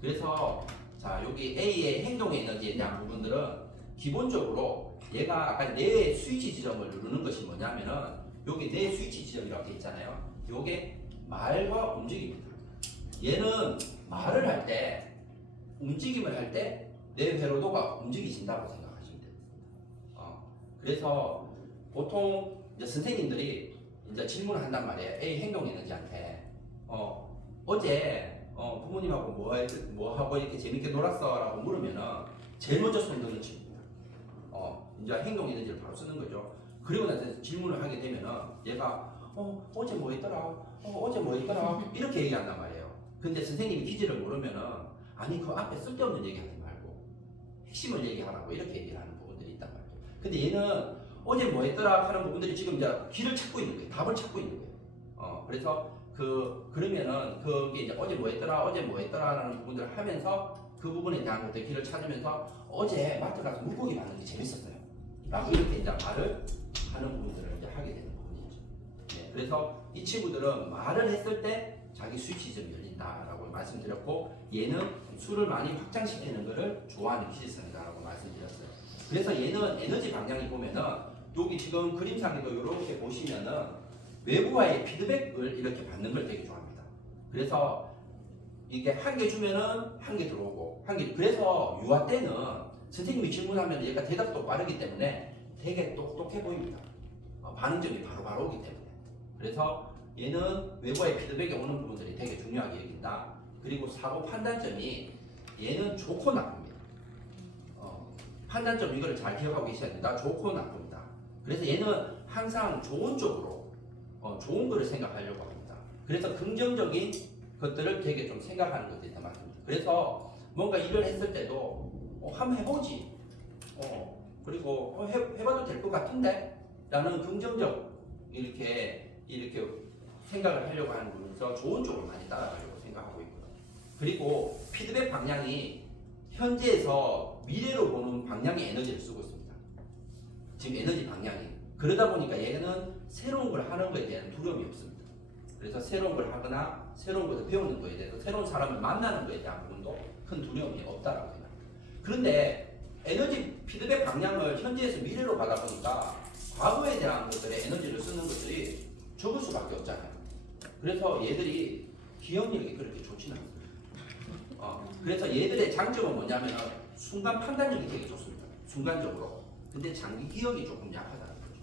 그래서 자 여기 A의 행동 에너지에 대한 부분들은 기본적으로 얘가 아까 뇌의 스위치 지점을 누르는 것이 뭐냐면은 여기 뇌 스위치 지점이라고 되어 있잖아요. 요게 말과 움직임입니다. 얘는 말을 할 때 움직임을 할 때 뇌 회로도가 움직이신다고 생각하시면 됩니다. 그래서 보통 이제 선생님들이 이제 질문을 한단 말이에요. A 행동 에너지한테 어제 부모님하고 뭐 하고 이렇게 재밌게 놀았어라고 물으면은 제일 먼저 손 드는 친구입니다. 이제 행동 에너지를 바로 쓰는 거죠. 그리고 나서 질문을 하게 되면은 얘가 어제 뭐 했더라? 어제 뭐 했더라? 이렇게 얘기한단 말이에요. 근데 선생님이 퀴즈를 모르면은 아니 그 앞에 쓸데없는 얘기하지 말고 핵심을 얘기하라고 이렇게 얘기를 하는 부분들이 있단 말이에요. 근데 얘는 어제 뭐 했더라 하는 부분들이 지금 이제 길을 찾고 있는 거예요. 답을 찾고 있는 거예요. 그래서 그러면은 그게 이제 어제 뭐 했더라라는 부분들을 하면서 그 부분에 대한 것들 길을 찾으면서 어제 마트 가서 물고기 받는 게 재밌었어요. 라고 이렇게 이제 말을 하는 부분들을 이제 하게 되는 부분이죠. 네, 그래서 이 친구들은 말을 했을 때 자기 스위치점이 열린다라고 말씀드렸고 얘는 수를 많이 확장시키는 것을 좋아하는 기질성이다라고 말씀드렸어요. 그래서 얘는 에너지 방향이 보면은 여기 지금 그림상에도 이렇게 보시면은 외부와의 피드백을 이렇게 받는 걸 되게 좋아합니다. 그래서 이게 한 개 주면은 한 개 들어오고 한 개. 그래서 유아 때는 선생님이 질문하면 얘가 대답도 빠르기 때문에 되게 똑똑해 보입니다. 반응점이 바로바로 오기 때문에. 그래서 얘는 외부의 피드백이 오는 부분들이 되게 중요하게 여긴다. 그리고 사고 판단점이 얘는 좋고 나쁩니다. 판단점 이거를 잘 기억하고 계셔야 된다. 좋고 나쁩니다. 그래서 얘는 항상 좋은 쪽으로 좋은 거를 생각하려고 합니다. 그래서 긍정적인 것들을 되게 좀 생각하는 것들이 있단 말입니다. 그래서 뭔가 일을 했을 때도 한번 해보지. 그리고 해봐도 될 것 같은데? 라는 긍정적 이렇게 생각을 하려고 하는 부분에서 좋은 쪽을 많이 따라가려고 생각하고 있고요. 그리고 피드백 방향이 현재에서 미래로 보는 방향의 에너지를 쓰고 있습니다. 지금 에너지 방향이. 그러다 보니까 얘는 새로운 걸 하는 것에 대한 두려움이 없습니다. 그래서 새로운 걸 하거나 새로운 것을 배우는 것에 대해서 새로운 사람을 만나는 것에 대한 부분도 큰 두려움이 없다라고 생각합니다. 그런데 에너지 피드백 방향을 현재에서 미래로 가다 보니까 과거에 대한 것들의 에너지를 쓰는 것들이 적을 수밖에 없잖아요. 그래서 얘들이 기억력이 그렇게 좋지는 않습니다. 그래서 얘들의 장점은 뭐냐면 순간 판단력이 되게 좋습니다. 순간적으로. 근데 장기 기억이 조금 약하다는 거죠.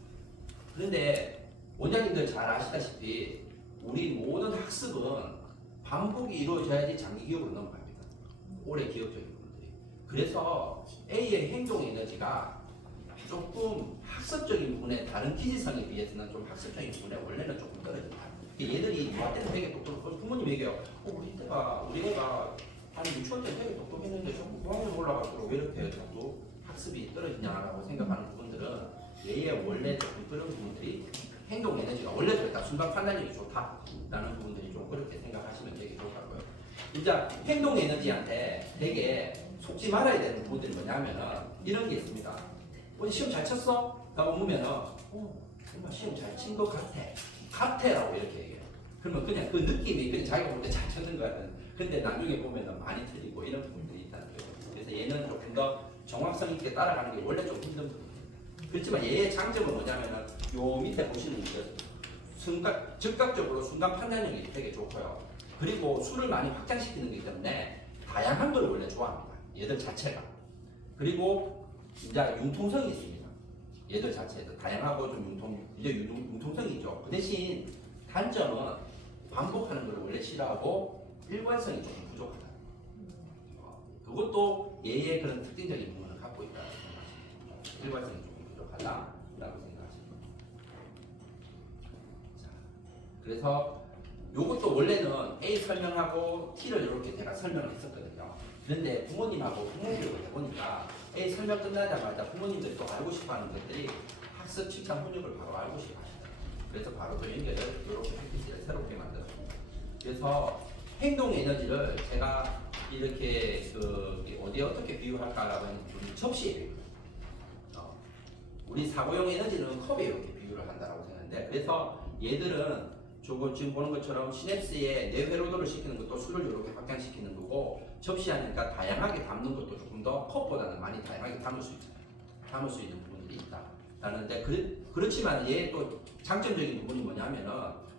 그런데 원장님들 잘 아시다시피 우리 모든 학습은 반복이 이루어져야지 장기 기억으로 넘어갑니다. 오래 기억적인 부분들이. 그래서 A의 행동 에너지가 조금 학습적인 부분에 다른 기질성에 비해서는 좀 학습적인 부분에 원래는 조금 떨어진다. 얘들이 유아 때는 되게 똑똑하고 부모님 얘기해요. 우리 애가 한 유치원 때 되게 똑똑했는데 조금 고학년 올라갈수록 왜 이렇게 자꾸 학습이 떨어지냐라고 생각하는 부분들은 얘의 원래 조금 그런 부분들이 행동 에너지가 원래 좋다, 순간 판단력이 좋다라는 부분들이 좀 그렇게 생각하시면 되게 좋을 것 같고요. 이제 행동 에너지한테 되게 속지 말아야 되는 부분들이 뭐냐면은 이런 게 있습니다. 오늘 시험 잘 쳤어? 라고 묻으면은 정말 시험 잘 친 것 같아라고 이렇게 얘기해요. 그러면 그냥 그 느낌이 그냥 자기가 볼 때 잘 쳤는 거 같은. 근데 나중에 보면은 많이 틀리고 이런 부분들이 있다는 거예요. 그래서 얘는 조금 더 정확성 있게 따라가는 게 원래 좀 힘든 부분입니다. 그렇지만 얘의 장점은 뭐냐면은 요 밑에 보시는 즉각적으로 순간 판단력이 되게 좋고요. 그리고 수를 많이 확장시키는 거기 때문에 다양한 걸 원래 좋아합니다. 얘들 자체가. 그리고 이제 융통성이 있습니다. 얘들 자체도 다양하고 좀 융통성이죠. 그 대신 단점은 반복하는 걸 원래 싫어하고 일관성이 조금 부족하다. 그것도 얘의 그런 특징적인 부분을 갖고 있다고 생각합니다. 일관성이 조금 부족하다라고 생각하십니다. 자, 그래서 이것도 원래는 A 설명하고 T를 이렇게 제가 설명을 했었거든요. 그런데 부모님하고 부모교육을 해보니까 A 설명 끝나자마자 부모님들이 또 알고 싶어하는 것들이 학습 칭찬 훈육을 바로 알고 싶어하시더라고요. 그래서 바로 그 연결을 이렇게 PPT를 새롭게 만들었습니다. 그래서 행동 에너지를 제가 이렇게 어디에 어떻게 비유할까라고 하는 접시에 비유. 우리 사고용 에너지는 컵에 이렇게 비유를 한다라고 생각하는데, 그래서 얘들은 저거 지금 보는 것처럼 시냅스에 뇌회로도를 시키는 것도 수를 이렇게 확장시키는 거고, 접시하니까 다양하게 담는 것도 조금 더 컵보다는 많이 다양하게 담을 수 있잖아요. 담을 수 있는 부분들이 있다. 라는데 그렇지만 얘 또 장점적인 부분이 뭐냐면은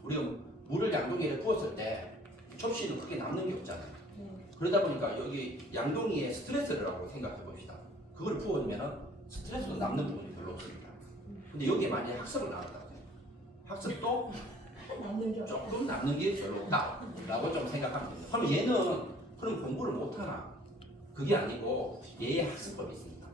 우리가 물을 양동이에 부었을 때 접시는 크게 남는 게 없잖아요. 그러다 보니까 여기 양동이에 스트레스라고 생각해 봅시다. 그걸 부어주면은 스트레스도 남는 부분이 별로 없습니다. 근데 여기에 만약에 학습을 나왔다. 학습도 조금 남는 게 별로 없다라고 좀 생각하면 됩니다. 그럼 얘는 그럼 공부를 못하나? 그게 아니고 얘의 학습법이 있습니다.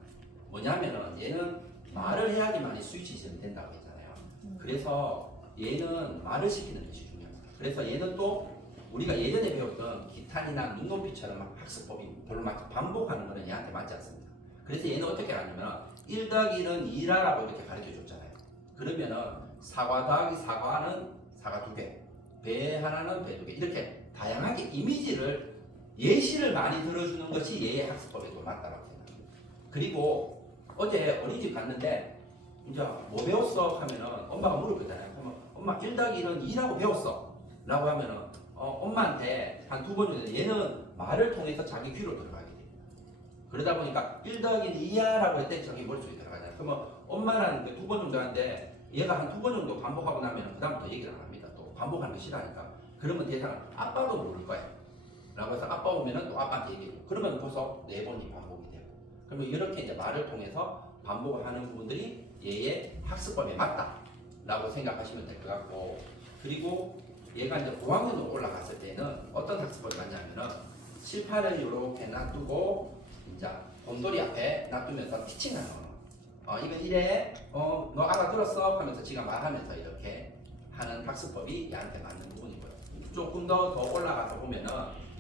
뭐냐면은 얘는 말을 해야지만이 스위치점이 된다고 했잖아요. 그래서 얘는 말을 시키는 것이 중요합니다. 그래서 얘는 또 우리가 예전에 배웠던 기탄이나 눈높이처럼 막 학습법이 별로 막 반복하는 거는 얘한테 맞지 않습니다. 그래서 얘는 어떻게 하냐면 1 더하기 1은 2라고 이렇게 가르쳐 줬잖아요. 그러면은 사과 더하기 사과는 사과 2개, 배 하나는 배 2개, 이렇게 다양하게 이미지를 예시를 많이 들어주는 것이 얘의 학습법에도 맞다고 생각합니다. 그리고 어제 어린이집 갔는데 이제 뭐 배웠어? 하면은 엄마가 물어보잖아요. 그러면 엄마 1 더하기 1은 2라고 배웠어 라고 하면은 엄마한테 한 2번 정도 얘는 말을 통해서 자기 귀로 들어가게 됩니다. 그러다 보니까 1 더하기 2야 라고 할 때 자기 머릿속에 들어가잖아요. 그러면 엄마랑 2번 정도 하는데 얘가 한 2번 정도 반복하고 나면 그 다음부터 얘기를 안 합니다. 또 반복하는 게 싫어하니까. 그러면 대상은 아빠도 모를 거예요. 라고 해서 아빠 오면은 또 아빠한테 얘기해요. 그러면 벌써 4번이 반복이 되고. 그러면 이렇게 이제 말을 통해서 반복을 하는 부분들이 얘의 학습법에 맞다 라고 생각하시면 될 것 같고, 그리고 얘가 이제 고학년으로 올라갔을 때는 어떤 학습법이 맞냐면은 7, 8을 이렇게 놔두고 이제 곰돌이 앞에 놔두면서 티칭하는 거. 이건 이래, 너 알아들었어? 하면서 지가 말하면서 이렇게 하는 학습법이 얘한테 맞는 부분이고요. 조금 더 올라가서 보면은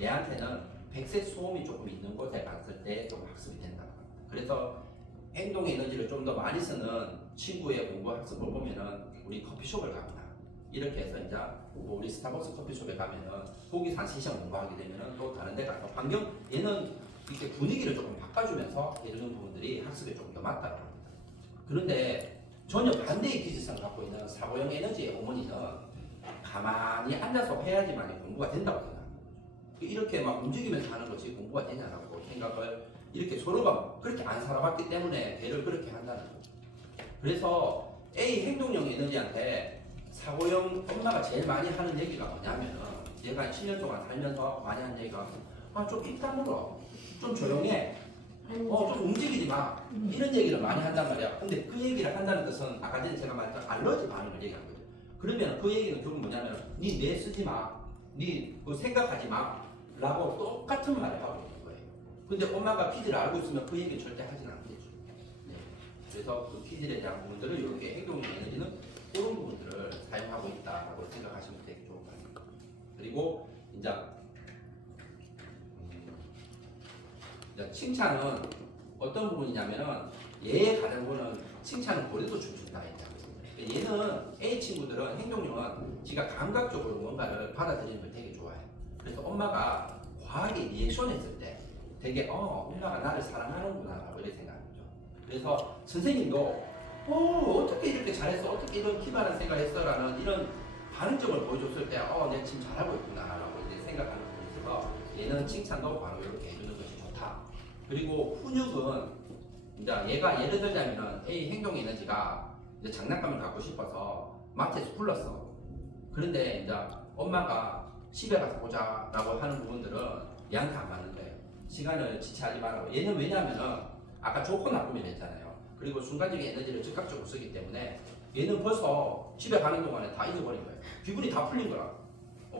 얘한테는 백색 소음이 조금 있는 곳에 갔을 때 좀 학습이 된다고 합니다. 그래서 행동 에너지를 좀 더 많이 쓰는 친구의 공부 학습을 보면은 우리 커피숍을 가거나 이렇게 해서 이제 뭐 우리 스타벅스 커피숍에 가면은 거기서 한 3시간 공부하게 되면은 또 다른 데 가서 환경 얘는 이렇게 분위기를 조금 바꿔주면서 해주는 부분들이 학습에 조금 더 맞다고 합니다. 그런데 전혀 반대의 기질성을 갖고 있는 사고형 에너지의 어머니는 가만히 앉아서 해야지만 공부가 된다고 생각합니다. 이렇게 막 움직이면서 하는 것이 공부가 되냐라고 생각을 이렇게 서로가 그렇게 안 살아봤기 때문에 걔를 그렇게 한다는 거죠. 그래서 A 행동형 에너지한테 사고형 엄마가 제일 많이 하는 얘기가 뭐냐면은 얘가 7년 동안 살면서 많이 하는 얘기가 좀 입 다물어, 좀 조용해, 좀 움직이지 마, 이런 얘기를 많이 한단 말이야. 근데 그 얘기를 한다는 뜻은 아까 전에 제가 말했던 알러지 반응을 얘기한 거죠. 그러면 그 얘기는 결국 뭐냐면 니 뇌 쓰지 마, 니 생각하지 마 라고 똑같은 말을 하고 있는 거예요. 근데 엄마가 퀴즈를 알고 있으면 그 얘기를 절대 하진 않겠죠. 네. 그래서 그 퀴즈에 대한 부분들을 이렇게 행동 에너지는 그런 부분들을 사용하고 있다라고 생각하시면 되게 좋을 것 같습니다. 그리고 이제 칭찬은 어떤 부분이냐면은 얘의 가정부는 칭찬은 고래도 춤춘다. 얘는 A 친구들은 행동력은 지가 감각적으로 뭔가를 받아들이는 걸 되게 좋아해요. 그래서 엄마가 과하게 리액션했을 때 되게 엄마가 나를 사랑하는구나 라고 이렇게 생각하죠. 그래서 선생님도 어떻게 이렇게 잘했어, 어떻게 이런 기발한 생각을 했어 라는 이런 반응점을 보여줬을 때 내가 지금 잘하고 있구나 라고 이제 생각하는 부분이 있어서 얘는 칭찬도 바로 이렇게 해주는 것이 좋다. 그리고 훈육은 이제 얘가 예를 들자면은 A 행동 에너지가 이제 장난감을 갖고 싶어서 마트에서 불렀어. 그런데 이제 엄마가 집에 가서 보자 라고 하는 부분들은 얘한테 안 맞는 거예요. 시간을 지체하지 말라고. 얘는 왜냐면은 아까 좋고 나쁨이 됐잖아요. 그리고 순간적인 에너지를 즉각적으로 쓰기 때문에 얘는 벌써 집에 가는 동안에 다 잊어버린 거예요. 기분이 다 풀린 거라.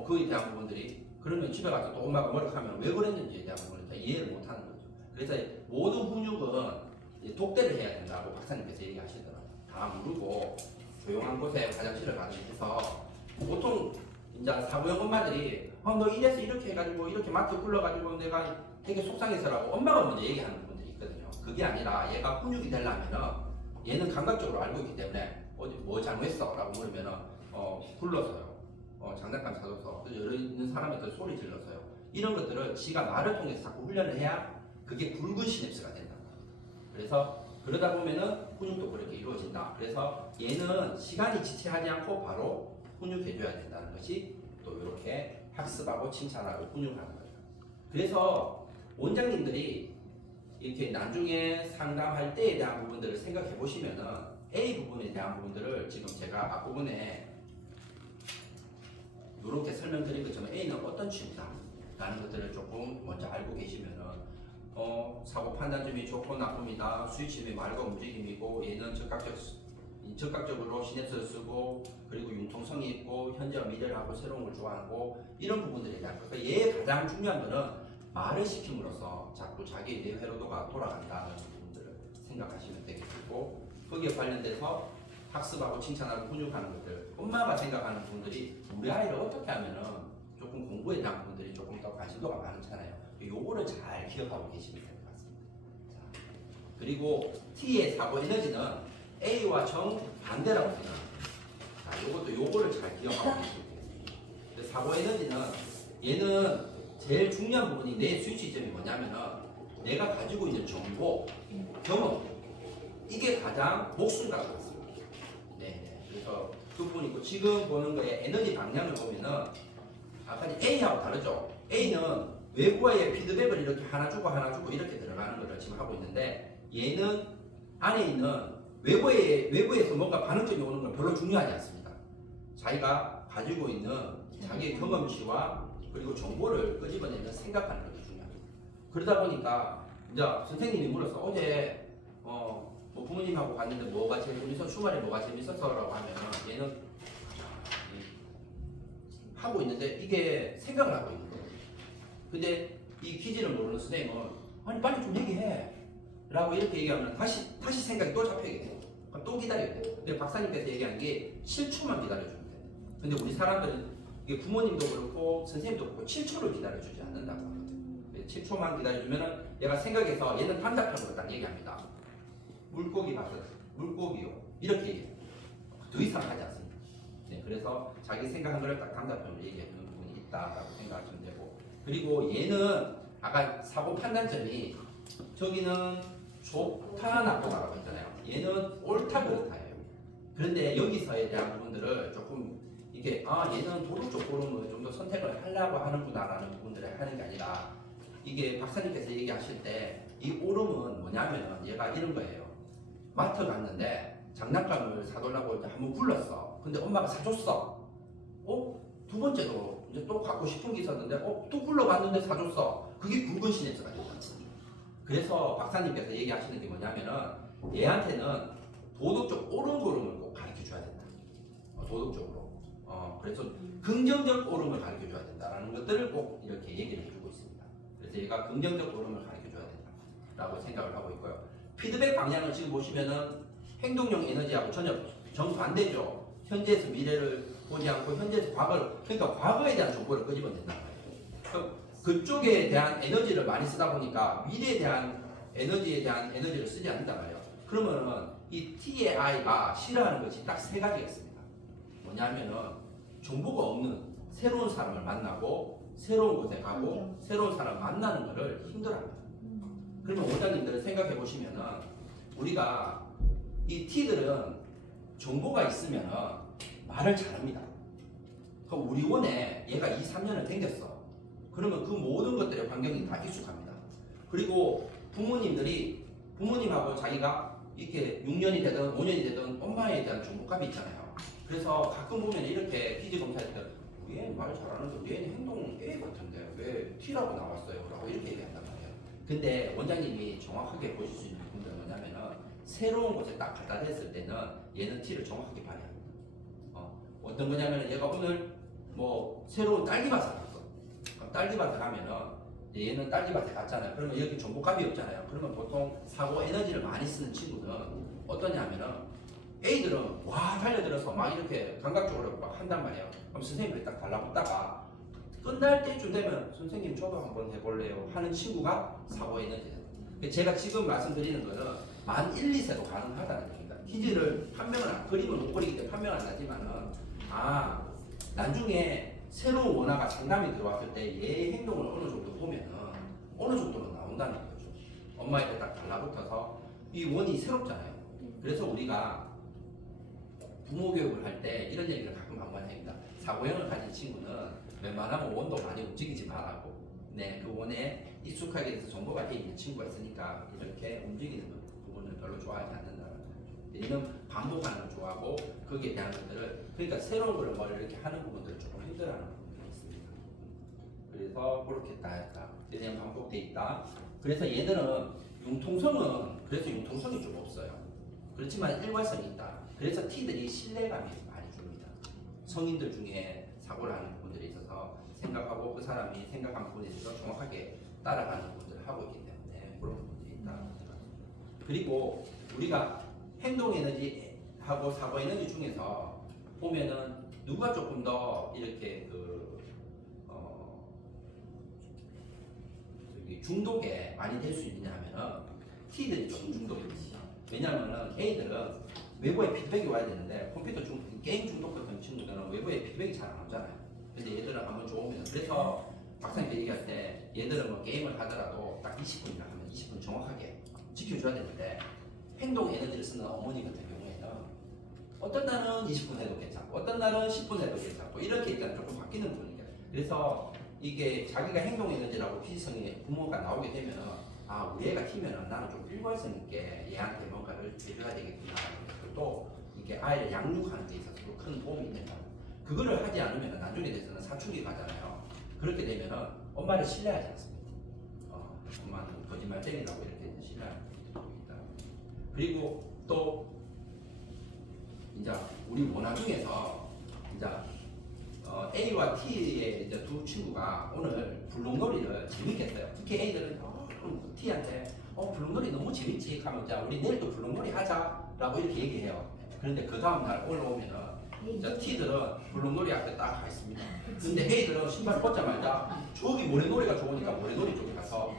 그에 대한 부분들이. 그러면 집에 가서 또 엄마가 뭐라고 하면 왜 그랬는지에 대한 부분을 다 이해를 못 하는 거죠. 그래서 모든 훈육은 독대를 해야 된다고 박사님께서 얘기하시더라고요. 다 무르고 조용한 곳에 화장실을 가서 보통 이제 사고형 엄마들이 너 이래서 이렇게 해가지고 이렇게 마트 불러가지고 내가 되게 속상해서라고 엄마가 먼저 얘기하는 부분들이 있거든요. 그게 아니라 얘가 훈육이 되려면은 얘는 감각적으로 알고 있기 때문에 어디 뭐 잘못했어 라고 물으면은 불러서요, 장난감 사줘서 여러 있는 사람한테 소리 질러서요, 이런 것들을 지가 말을 통해서 자꾸 훈련을 해야 그게 굵은 시냅스가 된다. 그래서 그러다 보면은 훈육도 그렇게 이루어진다. 그래서 얘는 시간이 지체하지 않고 바로 훈육해줘야 된다는 것이 또 이렇게 학습하고 칭찬하고 훈육하는 거예요. 그래서 원장님들이 이렇게 나중에 상담할 때에 대한 부분들을 생각해 보시면은 A 부분에 대한 부분들을 지금 제가 앞부분에 이렇게 설명드린 것처럼 A는 어떤 취미다 라는 것들을 조금 먼저 알고 계시면은 사고 판단점이 좋고 나쁨이다, 스위치의 말과 움직임이고 얘는 적극적으로 시냅스를 쓰고 그리고 융통성이 있고 현재와 미래를 하고 새로운 걸 좋아하고 이런 부분들에 대한 거. 그러니까 얘의 가장 중요한 거는 말을 시킴으로써 자꾸 자기의 뇌 회로도가 돌아간다는 부분들을 생각하시면 되겠고, 거기에 관련돼서 학습하고 칭찬하고 훈육하는 것들, 엄마가 생각하는 부분들이 우리 아이를 어떻게 하면은 조금 공부에 대한 부분들이 조금 더 관심도가 많잖아요. 요거를 잘 기억하고 계시면 될 것 같습니다. 자, 그리고 T의 사고 에너지는 A와 정 반대라고 생각합니다. 자, 요거를 잘 기억하고 계시면 되겠습니다. 사고 에너지는 얘는 제일 중요한 부분이 내 스위치점이 뭐냐면은 내가 가지고 있는 정보, 경험 이게 가장 목숨과 같습니다. 네. 그래서 그 부분이 있고 지금 보는 거에 에너지 방향을 보면은 아까 A하고 다르죠. A는 외부와의 피드백을 이렇게 하나 주고 이렇게 들어가는 것을 지금 하고 있는데 얘는 안에 있는 외부에서 뭔가 반응적이 오는 건 별로 중요하지 않습니다. 자기가 가지고 있는 자기의 경험치와 그리고 정보를 끄집어내면 생각하는 것이 중요합니다. 그러다 보니까 이제 선생님이 물어서 어제 뭐 부모님하고 갔는데 뭐가 제일 재밌어? 주말에 뭐가 재밌었어라고 하면 얘는 하고 있는데 이게 생각을 하고 있는 거예요. 근데 이 퀴즈를 모르는 선생님은 아니 빨리 좀 얘기해 라고 이렇게 얘기하면 다시 생각이 또 잡히게 돼요. 그럼 또 기다려야 돼요. 근데 박사님께서 얘기한 게 7초만 기다려주면 돼요. 근데 우리 사람들은 이게 부모님도 그렇고 선생님도 그렇고 7초를 기다려주지 않는다고 하거든요. 7초만 기다려주면은 얘가 생각해서 얘는 반대편으로 딱 얘기합니다. 물고기 봤어요. 물고기요. 이렇게 얘기해요. 더 이상 하지 않습니다. 네, 그래서 자기 생각한 거를 딱 반대편으로 얘기해주는 부분이 있다라고 생각하시면 되고 그리고 얘는 아까 사고 판단점이 저기는 좋다 나쁘다라고 했잖아요. 얘는 옳다 그렇다예요. 그런데 여기서에 대한 부분들을 조금 이게 얘는 도덕적 옳음을 좀 더 선택을 하려고 하는구나라는 부분들을 하는 게 아니라 이게 박사님께서 얘기하실 때 이 옳음은 뭐냐면 얘가 이런 거예요. 마트 갔는데 장난감을 사달라고 한번 불렀어. 근데 엄마가 사줬어. 두 번째도 이제 또 갖고 싶은 게 있었는데 또 불러갔는데 사줬어. 그게 굵은 시내스가 된다. 그래서 박사님께서 얘기하시는 게 뭐냐면은 얘한테는 도덕적 옳은 걸음을 꼭 가르쳐 줘야 된다. 도덕적으로. 그래서 긍정적 옳음을 가르쳐 줘야 된다라는 것들을 꼭 이렇게 얘기를 해주고 있습니다. 그래서 얘가 긍정적 옳음을 가르쳐 줘야 된다라고 생각을 하고 있고요. 피드백 방향을 지금 보시면은 행동용 에너지하고 전혀 정반대죠. 현재에서 미래를 보지 않고 현재에서 과거를, 그러니까 과거에 대한 정보를 끄집어낸다는 거예요. 그쪽에 대한 에너지를 많이 쓰다 보니까 미래에 대한 에너지에 대한 에너지를 쓰지 않는단 말이에요. 그러면은 이 T의 I가 싫어하는 것이 딱 세 가지가 있습니다. 뭐냐면은 정보가 없는 새로운 사람을 만나고 새로운 곳에 가고 새로운 사람 만나는 것을 힘들어합니다. 그러면 원장님들은 생각해 보시면은 우리가 이 T들은 정보가 있으면은 말을 잘합니다. 그럼 우리 원에 얘가 2, 3년을 댕겼어. 그러면 그 모든 것들의 환경이 다 익숙합니다. 그리고 부모님하고 자기가 이렇게 6년이 되든 5년이 되든 엄마에 대한 정보감이 있잖아요. 그래서 가끔 보면 이렇게 퀴즈 검사할 때 얘는 말 잘하는데 얘는 행동 A 같은데 왜 T라고 나왔어요? 라고 이렇게 얘기한단 말이에요. 근데 원장님이 정확하게 보실 수 있는 부분은 뭐냐면은 새로운 곳에 딱 갖다 댔을 때는 얘는 T를 정확하게 발휘합니다. 어떤 거냐면은 얘가 오늘 뭐 새로운 딸기맛을 갔어. 딸기밭에 가면은 얘는 딸기밭에 갔잖아요. 그러면 여기 정보값이 없잖아요. 그러면 보통 사고 에너지를 많이 쓰는 친구는 어떠냐면은 A들은 와 달려들어서 막 이렇게 감각적으로 막 한단 말이에요. 그럼 선생님이 딱 달라붙다가 끝날 때쯤 되면 선생님 저도 한번 해볼래요 하는 친구가 사고 에너지예요. 제가 지금 말씀드리는 거는 만 1, 2세도 가능하다는 겁니다. 퀴즈를 그림을 못 그리기 때문에 판명은 안 나지만은 나중에 새로운 원화가 상담이 들어왔을 때 얘의 행동을 어느 정도 보면은 어느 정도는 나온다는 거죠. 엄마한테 딱 달라붙어서 이 원이 새롭잖아요. 그래서 우리가 부모 교육을 할 때 이런 얘기를 가끔 한번 합니다. 사고형을 가진 친구는 웬만하면 원도 많이 움직이지 말라고. 네, 그 원에 익숙하게 돼서 정보가 돼 있는 친구가 있으니까 이렇게 움직이는 부분을 별로 좋아하지 않는다는 거죠. 얘는 반복하는 걸 좋아하고 거기에 대한 것들을 그러니까 새로운 걸 뭐 이렇게 하는 부분들을 조금 힘들어하는 부분이 있습니다. 그래서 그렇게 다 그냥 반복돼 있다. 그래서 얘들은 융통성이 좀 없어요. 그렇지만 일관성이 있다. 그래서 T들이 신뢰감이 많이 줍니다. 성인들 중에 사고를 하는 부분들이 있어서 생각하고 그 사람이 생각한 부분에 대해서 정확하게 따라가는 부분들을 하고 있기 때문에 그런 부분들이 있다. 그리고 우리가 행동 에너지하고 사고 에너지 중에서 보면은 누가 조금 더 이렇게 여기 중독에 많이 될 수 있느냐 하면은 T들이 조금 중독이 있어요. 왜냐하면은 A들은 외부에 피드백이 와야 되는데 컴퓨터 게임 중독 같은 친구들은 외부에 피드백이 잘 안 오잖아요. 근데 얘들은 한번 좋으면 그래서 박사님께 얘기할 때 얘들은 뭐 게임을 하더라도 딱 20분이라 하면 20분 정확하게 지켜줘야 되는데 행동 에너지를 쓰는 어머니 같은 경우에는 어떤 날은 20분 해도 괜찮고 어떤 날은 10분 해도 괜찮고 이렇게 일단 조금 바뀌는 분위기예요. 그래서 이게 자기가 행동 에너지라고 피지성이 부모가 나오게 되면은 아 우리 애가 튀면은 나는 좀 일관성 있게 얘한테 뭔가를 해줘야 되겠구나. 또 이게 아이를 양육하는 데 있어서 큰 도움이 된다. 그거를 하지 않으면 나중에 돼서는 사춘기 가잖아요. 그렇게 되면은 엄마를 신뢰하지 않습니다. 엄마는 거짓말쟁이라고 이렇게 신뢰하는 있다. 그리고 또 이제 우리 원화 중에서 이제 A와 T의 이제 두 친구가 오늘 불롱놀이를 재밌게 했어요. 특히 A들은 T한테 불롱놀이 너무 재밌지 하면 자 우리 내일도 불롱놀이 하자라고 이렇게 얘기해요. 그런데 그 다음 날 올라오면은 자, T들은 불롱놀이 앞에 딱 가 있습니다. 근데 A들은 신발 벗자마자 저기 모래놀이가 좋으니까 모래놀이 쪽에 가서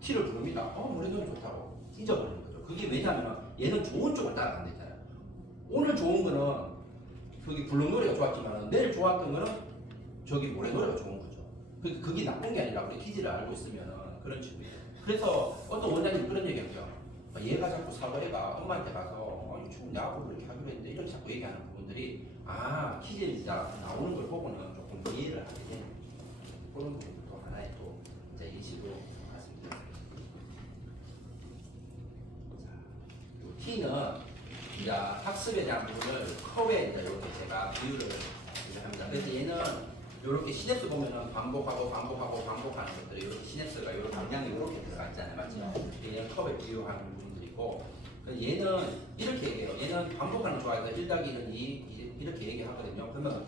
T를 부릅니다. 모래놀이 좋다고 잊어버리는 거죠. 그게 왜냐하면 얘는 좋은 쪽을 따라간다잖아요. 오늘 좋은 거는 거기 불롱놀이가 좋았지만 내일 좋았던 거는 저기 모래놀이가 좋은 거죠. 그게 나쁜 게 아니라 우리 기질을 알고 있으면 그런 식이에요. 그래서 어떤 원장님 그런 얘기했죠. 얘가 자꾸 사고해가 엄마한테 가서 지금 야구를 이렇게 하기로 했는데 이렇게 자꾸 얘기하는 부분들이 기질이 나오는 걸 보고는 조금 이해를 하게 되는 그런 부분도 하나의 또 이제 예시로 말씀드렸습니다. 자, T는 이제 학습에 대한 부분을 커브에 이제 이렇게 제가 비유를 이제 합니다. 그래서 얘는 이렇게 시냅스 보면은 반복하는 것들이 이렇게 시냅스가 이렇게 방향이 이렇게 들어가 있잖아요, 맞죠? 얘는 커브에 비유하는 부분들이고, 얘는 이렇게 얘기해요. 얘는 반복하는 거 좋아해서 1+1은 2 이렇게 얘기하거든요. 그러면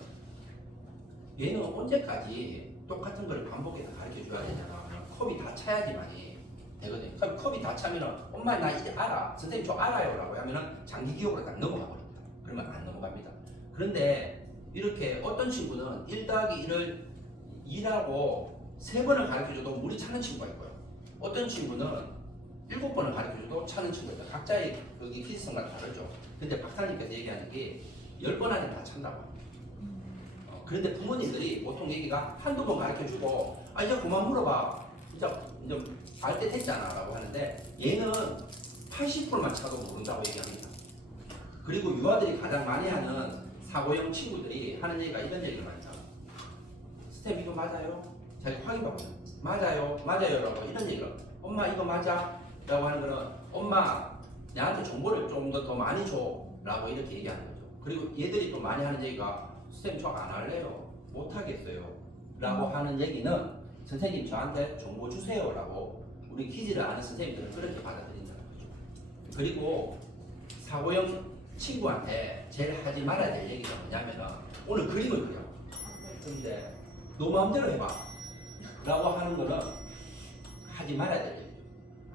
얘는 언제까지 똑같은 걸 반복해서 가르쳐 줘야 되냐면 컵이 다 차야지만이 되거든요. 그럼 컵이 다 차면은 엄마 나 이제 알아, 선생님 저 알아요라고 하면은 장기 기억으로 딱 넘어가 버립니다. 그러면 안 넘어갑니다. 그런데 이렇게 어떤 친구는 1+1을 2라고 3번을 가르쳐줘도 물이 차는 친구가 있고요. 어떤 친구는 7번을 가르쳐줘도 차는 친구가 있어요. 각자의 그게 피지성과 다르죠. 근데 박사님께서 얘기하는 게 10번 안에 다 찬다고 합니다. 그런데 부모님들이 보통 얘기가 한두 번 가르쳐주고 이제 그만 물어봐. 이제 알 때 됐잖아 라고 하는데 얘는 80%만 차도 모른다고 얘기합니다. 그리고 유아들이 가장 많이 하는 사고형 친구들이 하는 얘기가 이런 얘기를 많이 해요. 스텝 이거 맞아요? 자기 확인받고 맞아요 라고 이런 얘기를 엄마 이거 맞아? 라고 하는 거는 엄마 나한테 정보를 좀 더 많이 줘 라고 이렇게 얘기하는 거죠. 그리고 얘들이 또 많이 하는 얘기가 선생님 저 안 할래요 못하겠어요 라고 하는 얘기는 선생님 저한테 정보 주세요 라고 우리 기질을 아는 선생님들은 그렇게 받아들인다는 거죠. 그리고 사고형 친구한테 제일 하지 말아야 될 얘기가 뭐냐면은 오늘 그림을 그려. 근데 너 마음대로 해봐 라고 하는 거는 하지 말아야 될 얘기죠.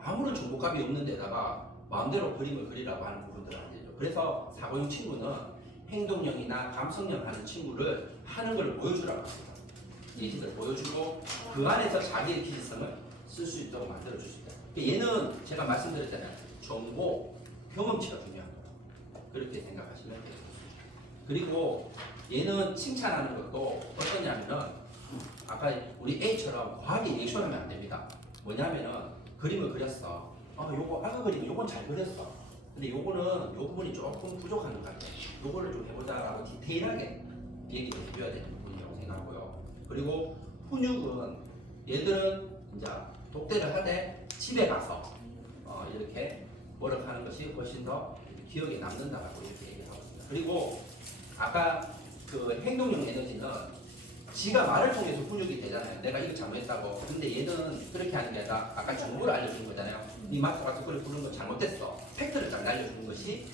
아무런 정보감이 없는 데다가 마음대로 그림을 그리라고 하는 부분들은 안 되죠. 그래서 사고형 친구는 행동형이나 감성형 하는 친구를 하는 걸 보여주라고 합니다. 예시를 보여주고 그 안에서 자기의 기질성을 쓸 수 있도록 만들어 줄 수 있다. 얘는 제가 말씀드렸잖아요. 정보, 경험치가 중요한 거예요. 그렇게 생각하시면 돼요. 그리고 얘는 칭찬하는 것도 어떠냐면은 아까 우리 A처럼 과하게 리액션하면 안 됩니다. 뭐냐면은 그림을 그렸어. 요거 아까 그림 요건 잘 그렸어. 근데 요거는 요 부분이 조금 부족한 것 같아. 요거를 좀 해보자라고 디테일하게 얘기를 해줘야 되는 부분이라고 생각하고요. 그리고 훈육은 얘들은 이제 독대를 하되 집에 가서 이렇게 뭐를 하는 것이 훨씬 더 기억에 남는다라고 이렇게 얘기하고 있습니다. 그리고 아까 그 행동형 에너지는 지가 말을 통해서 훈육이 되잖아요. 내가 이거 잘못했다고. 근데 얘는 그렇게 하는 게 아니라 아까 정보를 알려주는 거잖아요. 네 마트 가서 그래 부르는 거 잘못됐어. 팩트를 딱 알려주는 것이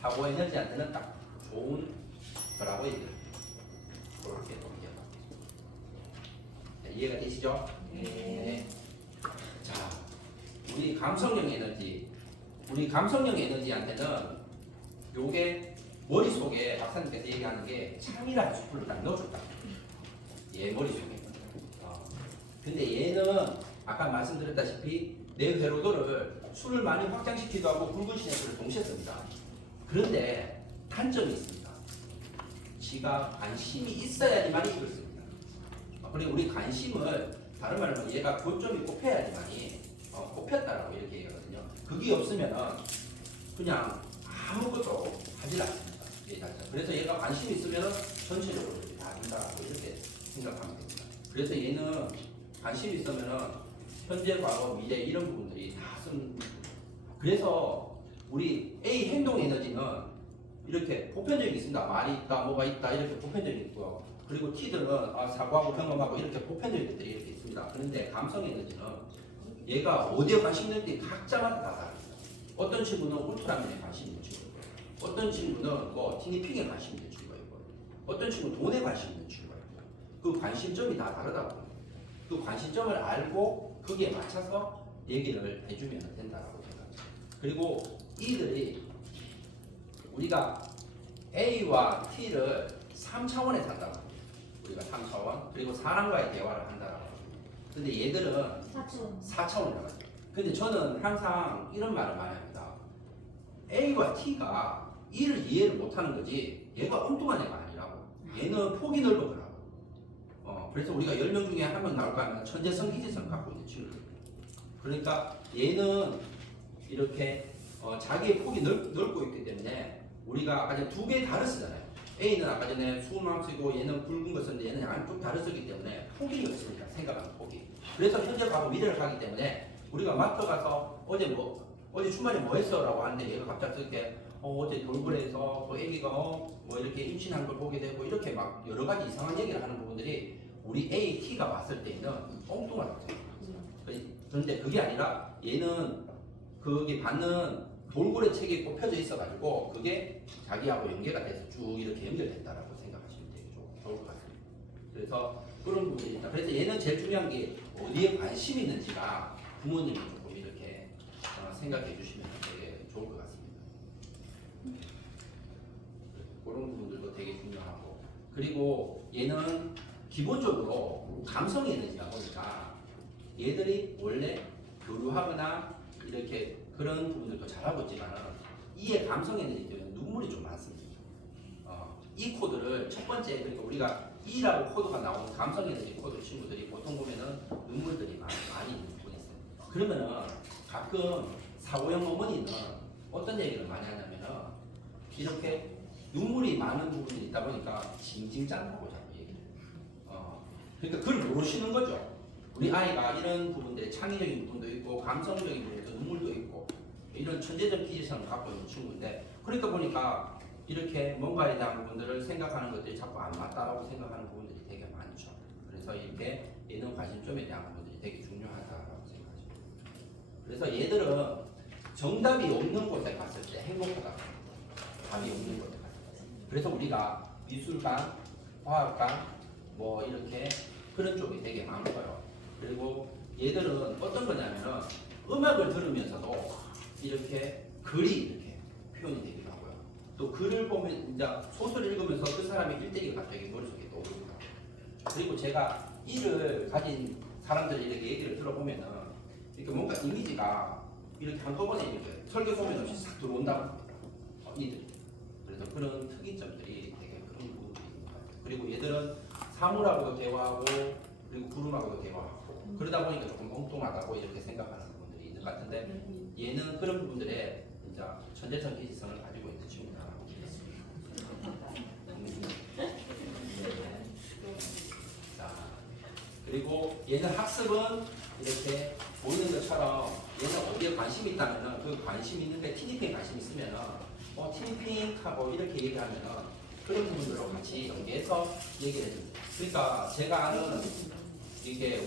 사고 에너지한테는 딱 좋은 거라고 얘기를 해요. 그렇게 또 이해하고 있습니다. 이해가 되시죠? 네. 자, 우리 감성형 에너지. 우리 감성형 에너지한테는 요게 머릿속에 박사님께서 얘기하는 게 창이라는 수풀을 딱 넣어줬다. 얘 머릿속에. 근데 얘는 아까 말씀드렸다시피 뇌회로도를 술을 많이 확장시키기도 하고 굵은 시내수를 동시에 씁니다. 그런데 단점이 있습니다. 지가 관심이 있어야지만 이걸 씁니다. 그리고 우리 관심을 다른 말로 얘가 고점이 꼽혀야지만이 꼽혔다라고 이렇게 얘기하거든요. 그게 없으면은 그냥 아무것도 하질 않습니다. 얘 자체가. 그래서 얘가 관심이 있으면은 전체적으로 이렇게 다 한다라고 이렇게 생각하면 됩니다. 그래서 얘는 관심이 있으면은 현재, 과거, 미래 이런 부분들이 다 쓴. 그래서 우리 A 행동 에너지는 이렇게 보편적인 게 있습니다. 말이 있다, 뭐가 있다 이렇게 보편적인 있고요. 그리고 T들은 사고하고 경험하고 이렇게 보편적인 것들이 이렇게 있습니다. 그런데 감성 에너지는 얘가 어디에 관심 있는지 각자마다 다 다릅니다. 어떤 친구는 울트라맨에 관심 있는 친구고, 어떤 친구는 뭐 티니핑에 관심 있는 친구가 있고, 어떤 친구는 돈에 관심 있는 친구가 있고, 그 관심점이 다 다르다고. 그 관심점을 알고 거기에 맞춰서 얘기를 해주면 된다라고 생각합니다. 그리고 이들이 우리가 A와 T를 3차원에서 한다고 합니다. 우리가 3차원, 그리고 사람과의 대화를 한다라고 합니다. 근데 얘들은 4차원이라고 합니다. 근데 저는 항상 이런 말을 많이 합니다. A와 T가 이를 이해를 못하는 거지 얘가 엉뚱한 애가 아니라고. 얘는 폭이 넓은 거라고. 그래서 우리가 10명 중에 한 명 나올까 하면 천재성, 희재성 갖고 있는 친구들입니다. 그러니까 얘는 이렇게 자기의 폭이 넓고 있기 때문에 우리가 아까 전에 두 개 다르 쓰잖아요. A는 아까 전에 수음함 쓰고 얘는 굵은 거 썼는데 얘는 약간 좀 다르 쓰기 때문에 폭이 없습니다. 생각하는 폭이. 그래서 현재, 과거, 미래를 가기 때문에 우리가 마트 가서 어제 주말에 뭐 했어? 라고 하는데 얘가 갑자기 이렇게 어제 돌고래에서 그 애기가 뭐 이렇게 임신한 걸 보게 되고 이렇게 막 여러 가지 이상한 얘기를 하는 부분들이 우리 A, T가 봤을 때는 엉뚱하다고. 그런데 그게 아니라 얘는 거기 받는 돌고래 책이 꼽혀져 있어가지고 그게 자기하고 연계가 돼서 쭉 이렇게 연결됐다라고 생각하시면 되게 좋을 것 같습니다. 그래서 그런 부분이 있다. 그래서 얘는 제일 중요한 게 어디에 관심이 있는지가 부모님이 조금 이렇게 생각해 주시면 되게 좋을 것 같습니다. 그런 부분들도 되게 중요하고, 그리고 얘는 기본적으로 감성 에너지다 보니까 얘들이 원래 교류하거나 이렇게 그런 부분들도 잘하고 있지만 이의 감성 에너지 때문에 눈물이 좀 많습니다. 이 코드를 첫 번째, 그러니까 우리가 E라고 코드가 나오는 감성 에너지 코드 친구들이 보통 보면은 눈물들이 많이 있는 부분이 있어요. 그러면은 가끔 사고형 어머니는 어떤 얘기를 많이 하냐면은 이렇게 눈물이 많은 부분이 있다 보니까 징징 짠다고 자꾸 얘기를 해요. 그러니까 그걸 모르시는 거죠. 우리 아이가 이런 부분들에 창의적인 부분도 있고 감성적인 부분도 눈물도 있고 이런 천재적 기질성을 갖고 있는 친구인데, 그러니까 보니까 이렇게 뭔가에 대한 부분들을 생각하는 것들이 자꾸 안 맞다라고 생각하는 부분들이 되게 많죠. 그래서 이렇게 예능 관심점에 대한 부분들이 되게 중요하다라고 생각하죠. 그래서 얘들은 정답이 없는 곳에 갔을 때 행복하다고 합니다. 답이 없는 곳에 갔을 때. 그래서 우리가 미술관, 화학관 뭐 이렇게 그런 쪽이 되게 많고요. 그리고 얘들은 어떤 거냐면은 음악을 들으면서도 이렇게 글이 이렇게 표현이 되기도 하고요. 또 글을 보면 이제 소설을 읽으면서 그 사람의 일대기가 갑자기 머릿속에 떠오르기도 하고. 그리고 제가 이를 가진 사람들이 이렇게 얘기를 들어보면은 이렇게 뭔가 이미지가 이렇게 한꺼번에 이렇게 설계 소면 없이 싹 들어온다고 합니다. 이들이. 그래서 그런 특이점들이 되게 큰 부분이 있는 것 같아요. 그리고 얘들은 사물하고도 대화하고 그리고 구름하고도 대화하고 그러다 보니까 조금 엉뚱하다고 이렇게 생각하는 부분들이 있는 것 같은데, 얘는 그런 부분들에 이제 천재적 기질성을 가지고 있는 친구다라고 보겠습니다. 자, 그리고 얘는 학습은 이렇게 보이는 것처럼 얘는 어디에 관심이 있다면은 그 관심 있는데 티니핑에 관심 있으면은 티니핑하고 이렇게 얘기하면은 그런 부분들로 같이 연계해서 얘기를 해줍니다. 그러니까 제가 아는 이게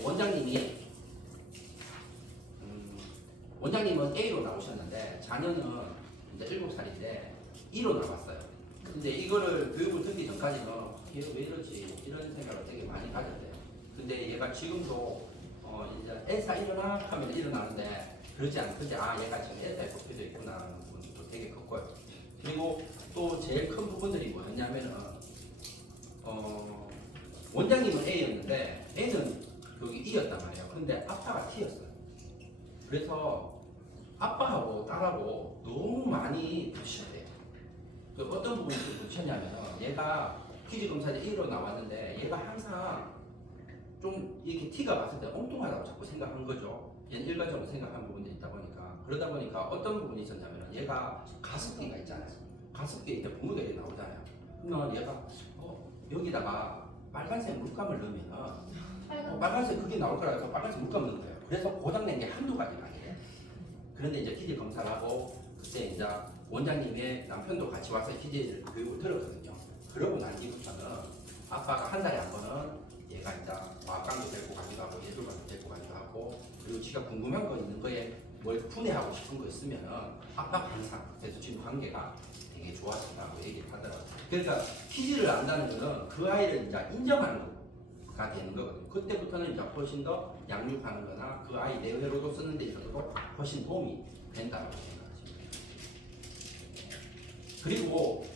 원장님은 A로 나오셨는데 자녀는 이제 7살인데 E로 나왔어요. 근데 이거를 교육을 듣기 전까지는 얘 왜 이러지 이런 생각을 되게 많이 가졌대요. 근데 얘가 지금도 이제 엘사 일어나 하면 일어나는데 그러지 않고 얘가 지금 엘사에 뽑혀져 있구나 하는 부분도 되게 컸고요. 그리고 또 제일 큰 부분들이 뭐였냐면은 원장님은 A였는데 A는 여기 E였단 말이에요. 근데 아빠가 T였어요. 그래서 아빠하고 딸하고 너무 많이 부딪혀야 돼요. 그 어떤 부분이 부딪혔냐면 얘가 퀴즈 검사에 E로 나왔는데 얘가 항상 좀 이렇게 T가 봤을 때 엉뚱하다고 자꾸 생각한 거죠. 얘는 일괄적으로 생각한 부분들이 있다 보니까 그러다 보니까 어떤 부분이 있었냐면 얘가 가습기가 있잖아요. 가습기에 이제 분무가 이렇게 나오잖아요. 그러면 얘가 여기다가 빨간색 물감을 넣으면 빨간색 그게 나올 거라 해서 빨간색 물감을 넣은 거예요. 그래서 고장낸 게 한두 가지가 아니에요. 그런데 이제 퀴즈 검사를 하고 그때 이제 원장님의 남편도 같이 와서 퀴즈 교육을 들었거든요. 그러고 난 뒤부터는 아빠가 한 달에 한 번은 얘가 이제 과학관도 데리고 가기도 하고 예술관도 데리고 가기도 하고 그리고 지가 궁금한 거 있는 거에 뭘 분해하고 싶은 거 있으면은 아빠가 항상 그래서 지금 관계가 되게 좋아진다고 얘기를 하더라고요. 그러니까 퀴즈를 안다는 거는 그 아이를 이제 인정하는 거가 되는 거거든요. 그때부터는 이제 훨씬 더 양육하는 거나 그 아이 내외로도 쓰는 데 있어서도 훨씬 도움이 된다고 생각하십니다. 그리고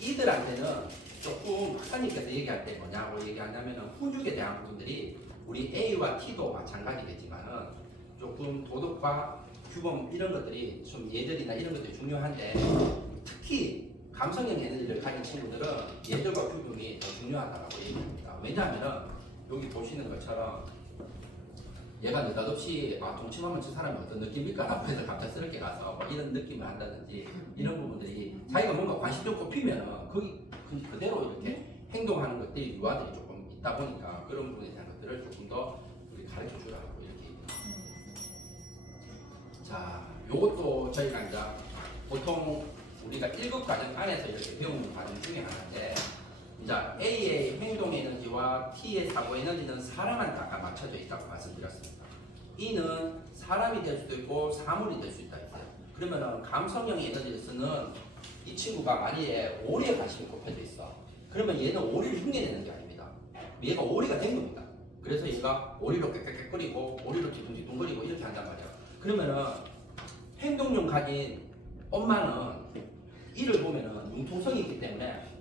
이들한테는 조금 학사님께서 얘기할 때 뭐냐고 얘기하냐면 훈육에 대한 부분들이 우리 A와 T도 마찬가지겠지만은 조금 도덕과 규범 이런 것들이 좀 예절이나 이런 것들이 중요한데 특히 감성형 에너지를 가진 친구들은 예절과 규범이 더 중요하다고 얘기합니다. 왜냐하면 여기 보시는 것처럼 얘가 느닷없이 동침하면 저 사람이 어떤 느낌일까 라고 해서 갑작스럽게 가서 뭐 이런 느낌을 한다든지 이런 부분들이 자기가 뭔가 관심 좀 꼽히면 거기 그대로 이렇게 행동하는 것들이 유아들이 조금 있다 보니까 그런 부분에 대한 것들을 조금 더 우리 가르쳐 주라고 이렇게 얘기합니다. 자, 요것도 저희가 이제 보통 우리가 1급 과정 안에서 이렇게 배우는 과정 중에 하나인데 이제 A의 행동 에너지와 T의 사고 에너지는 사람한테 아까 맞춰져 있다고 말씀드렸습니다. E는 사람이 될 수도 있고 사물이 될 수 있다 했어요. 그러면은 감성형 에너지를 쓰는 이 친구가 만약에 오리에 관심이 꼽혀져 있어. 그러면 얘는 오리를 흉내내는 게 아닙니다. 얘가 오리가 된 겁니다. 그래서 얘가 오리로 꽥꽥꽥거리고 오리로 뒤뚱뒤뚱거리고 이렇게 한단 말이야. 그러면은 행동력 가진 엄마는 이를 보면은 융통성이 있기 때문에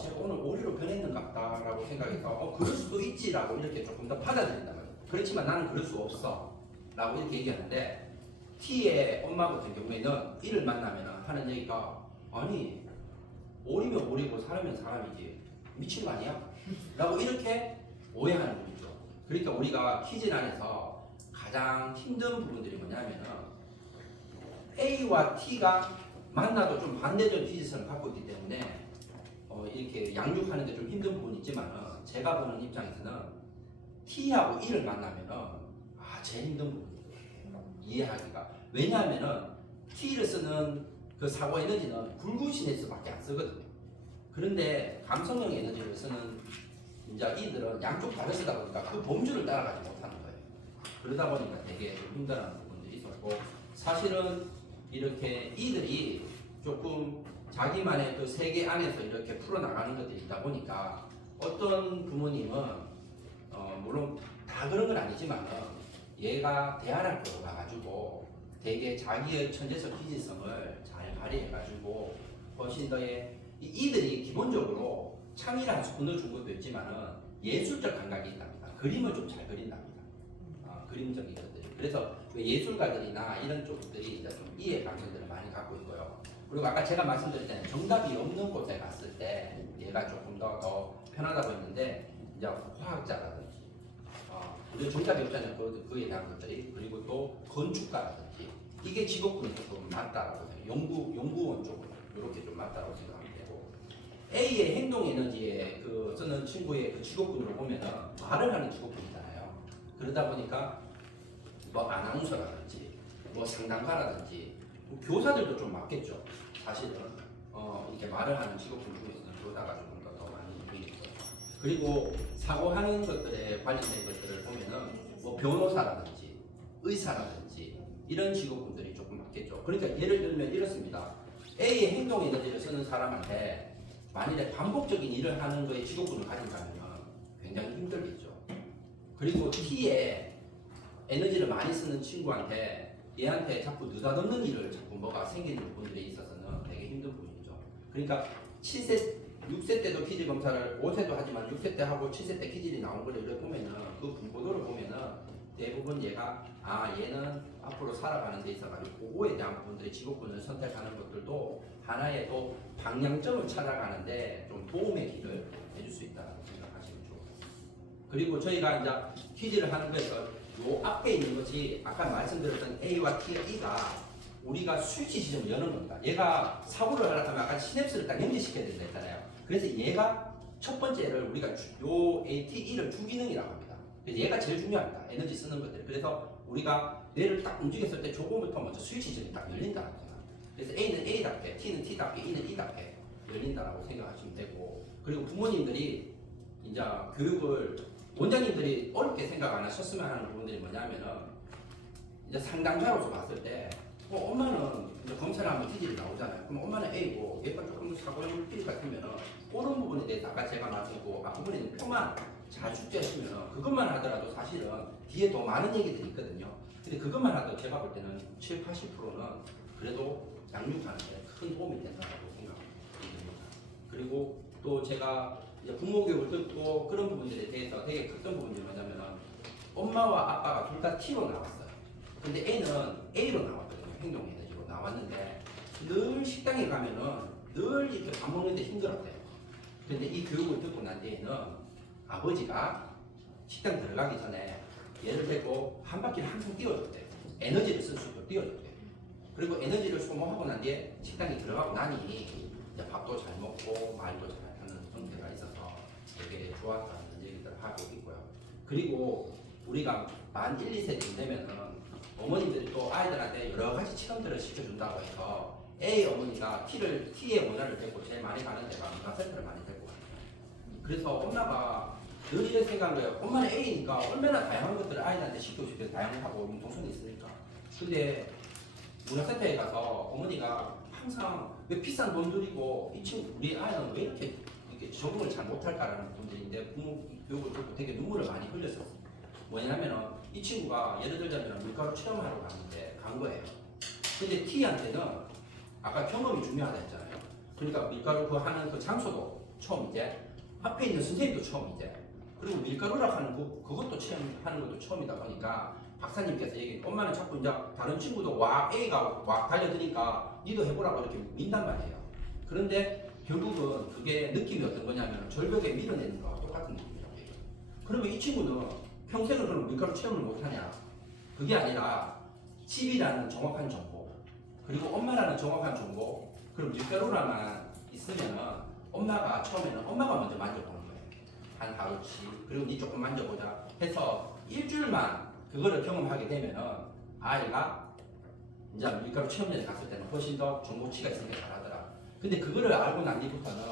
제가 오늘 오리로 변했는가 보다라고 생각해서 그럴 수도 있지라고 이렇게 조금 더 받아들인단 말이에요. 그렇지만 나는 그럴 수 없어 라고 이렇게 얘기하는데 T의 엄마 같은 경우에는 이를 만나면 하는 얘기가 아니 오리면 오리고 사람이면 사람이지 미친 거 아니야? 라고 이렇게 오해하는 분이죠. 그러니까 우리가 퀴즈 안에서 가장 힘든 부분들이 뭐냐면은 A와 T가 만나도 좀 반대적인 퀴즈성을 갖고 있기 때문에 이렇게 양육하는 데 좀 힘든 부분이 있지만 제가 보는 입장에서는 T하고 E를 만나면은 제일 힘든 부분이에요. 이해하기가. 왜냐하면은 T를 쓰는 그 사고 에너지는 굴구시네스밖에 안 쓰거든요. 그런데 감성형 에너지를 쓰는 이제 이들은 양쪽 다를 쓰다 보니까 그 범주를 따라가지 못하는 거예요. 그러다 보니까 되게 힘들어하는 부분들이 있었고 사실은 이렇게 이들이 조금 자기만의 그 세계 안에서 이렇게 풀어나가는 것들이 있다 보니까 어떤 부모님은 물론 다 그런 건 아니지만 얘가 대안학교로 가가지고 되게 자기의 천재적 기질성을 잘 발휘해가지고 훨씬 더의 이들이 기본적으로 창의를 한 스푼을 준 것도 있지만 예술적 감각이 있답니다. 그림을 좀 잘 그린답니다. 그림적인 것들이. 그래서 예술가들이나 이런 쪽들이 이제 좀 이해 감성들을 많이 갖고 있고요. 그리고 아까 제가 말씀드렸잖아요. 정답이 없는 곳에 갔을 때 얘가 조금 더 편하다고 했는데 이제 화학자라든지 그리고 정답이 없잖아요. 그에 대한 것들이. 그리고 또 건축가라든지 이게 직업군이 조금 맞다라고 해요. 연구원 쪽으로 이렇게 좀 맞다라고 생각하면 되고 A의 행동 에너지에 그 쓰는 친구의 그 직업군으로 보면은 말을 하는 직업군이잖아요. 그러다 보니까 뭐 아나운서라든지 뭐 상담가라든지 뭐 교사들도 좀 맞겠죠. 사실은 이렇게 말을 하는 직업군 중에서는 교사가 조금 더 많이 보이겠죠. 그리고 사고하는 것들에 관련된 것들을 보면은 뭐 변호사라든지 의사라든지 이런 직업군들이 조금 맞겠죠. 그러니까 예를 들면 이렇습니다. A의 행동 에너지를 쓰는 사람한테 만일에 반복적인 일을 하는 거에 직업군을 가진다면 굉장히 힘들겠죠. 그리고 T의 에너지를 많이 쓰는 친구한테 얘한테 자꾸 느닷없는 일을 자꾸 뭐가 생기는 분들에 있어서는 되게 힘든 부분이죠. 그러니까 6세 때도 키질 검사를 5세도 하지만 6세 때 하고 7세 때 키질이 나온 걸 이렇게 보면은 그 분포도를 보면은 대부분 얘가 얘는 앞으로 살아가는 데 있어가지고 그거에 대한 부분들이 직업군을 선택하는 것들도 하나의 또 방향점을 찾아가는데 좀 도움의 길을 해줄 수 있다고 생각하시면 좋을 것 같습니다. 그리고 저희가 이제 퀴즈를 하는 거에서 요 앞에 있는 것이 아까 말씀드렸던 A와 T가 우리가 스위치 지점을 여는 겁니다. 얘가 사고를 하려면 아까 시냅스를 딱 연결시켜야 된다 했잖아요. 그래서 얘가 첫 번째를 우리가 요 ATE를 주기능이라고 합니다. 그래서 얘가 제일 중요합니다. 에너지 쓰는 것들. 그래서 우리가 뇌를 딱 움직였을 때 조금부터 먼저 스위치 지점이 딱 열린다고 생각합니다. 그래서 A는 A답게, T는 T답게, E는 E답게 열린다라고 생각하시면 되고, 그리고 부모님들이 이제 교육을 원장님들이 어렵게 생각 안 하셨으면 하는 부분들이 뭐냐면은 이제 상담자로서 봤을 때 엄마는 이제 검사를 하면 T질이 나오잖아요. 그럼 엄마는 A고 얘가 조금 사고형 T 같으면은 그런 부분에 대해서 아까 제가 말씀드리고 부모님 표만 잘 숙지하시면 그것만 하더라도 사실은 뒤에 더 많은 얘기들이 있거든요. 근데 그것만 하더라도 제가 볼 때는 7, 80%는 그래도 양육하는 데 큰 도움이 된다고 생각합니다. 그리고 또 제가 이제 부모 교육을 듣고 그런 부분들에 대해서 되게 컸던 부분이 뭐냐면은 엄마와 아빠가 둘 다 T로 나왔어요. 근데 A는 A로 나왔거든요. 행동 에너지로 나왔는데 늘 식당에 가면은 늘 이렇게 밥 먹는데 힘들었대요. 근데 이 교육을 듣고 난 뒤에는 아버지가 식당 들어가기 전에 얘를 데리고 한 바퀴를 항상 띄워줬대요. 에너지를 쓸 수 있도록 띄워줬대요. 그리고 에너지를 소모하고 난 뒤에 식당에 들어가고 나니 이제 밥도 잘 먹고 말도 잘 하는 상태가 있어서 되게 좋았다는 얘기들을 하고 있고요. 그리고 우리가 만 1, 2세쯤 되면은 어머님들이 또 아이들한테 여러 가지 체험들을 시켜준다고 해서 A 어머니가 T의 문화를 데리고 제일 많이 가는 데가 문화센터를 많이 데리고 가요. 그래서 엄마가 늘 이런 생각을 해요. 엄마는 A니까 얼마나 다양한 것들을 아이들한테 시키고 싶어요. 다양하고 융통성이 있으니까. 근데 문화센터에 가서 어머니가 항상 왜 비싼 돈 들이고 이 친구 우리 아이는 왜 이렇게 적응을 잘 못할까라는 분들인데 부모 교육을 듣고 되게 눈물을 많이 흘렸었어요. 뭐냐면은 이 친구가 예를 들자면 밀가루 체험하러 갔는데 간 거예요. 근데 T한테는 아까 경험이 중요하다 했잖아요. 그러니까 밀가루 그 하는 그 장소도 처음이제, 앞에 있는 선생님도 처음이제, 그리고 밀가루라 하는 그것도 체험하는 것도 처음이다 보니까 박사님께서 얘기, 엄마는 자꾸 이제 다른 친구도 A가 달려드니까 니도 해보라고 이렇게 민단 말이에요. 그런데 결국은 그게 느낌이 어떤 거냐면 절벽에 밀어내는 거와 똑같은 느낌이라고 해요. 그러면 이 친구는 평생을 그럼 밀가루 체험을 못하냐? 그게 아니라 집이라는 정확한 정보, 그리고 엄마라는 정확한 정보, 그리고 밀가루라만 있으면은 엄마가 처음에는 엄마가 먼저 만져보는 거예요. 한 하루씩. 그리고 니 조금 만져보자 해서 일주일만 그거를 경험하게 되면은 아이가 이제 밀가루 체험장에 갔을 때는 훨씬 더 정보치가 있으니까 잘하더라. 근데 그거를 알고 난 뒤부터는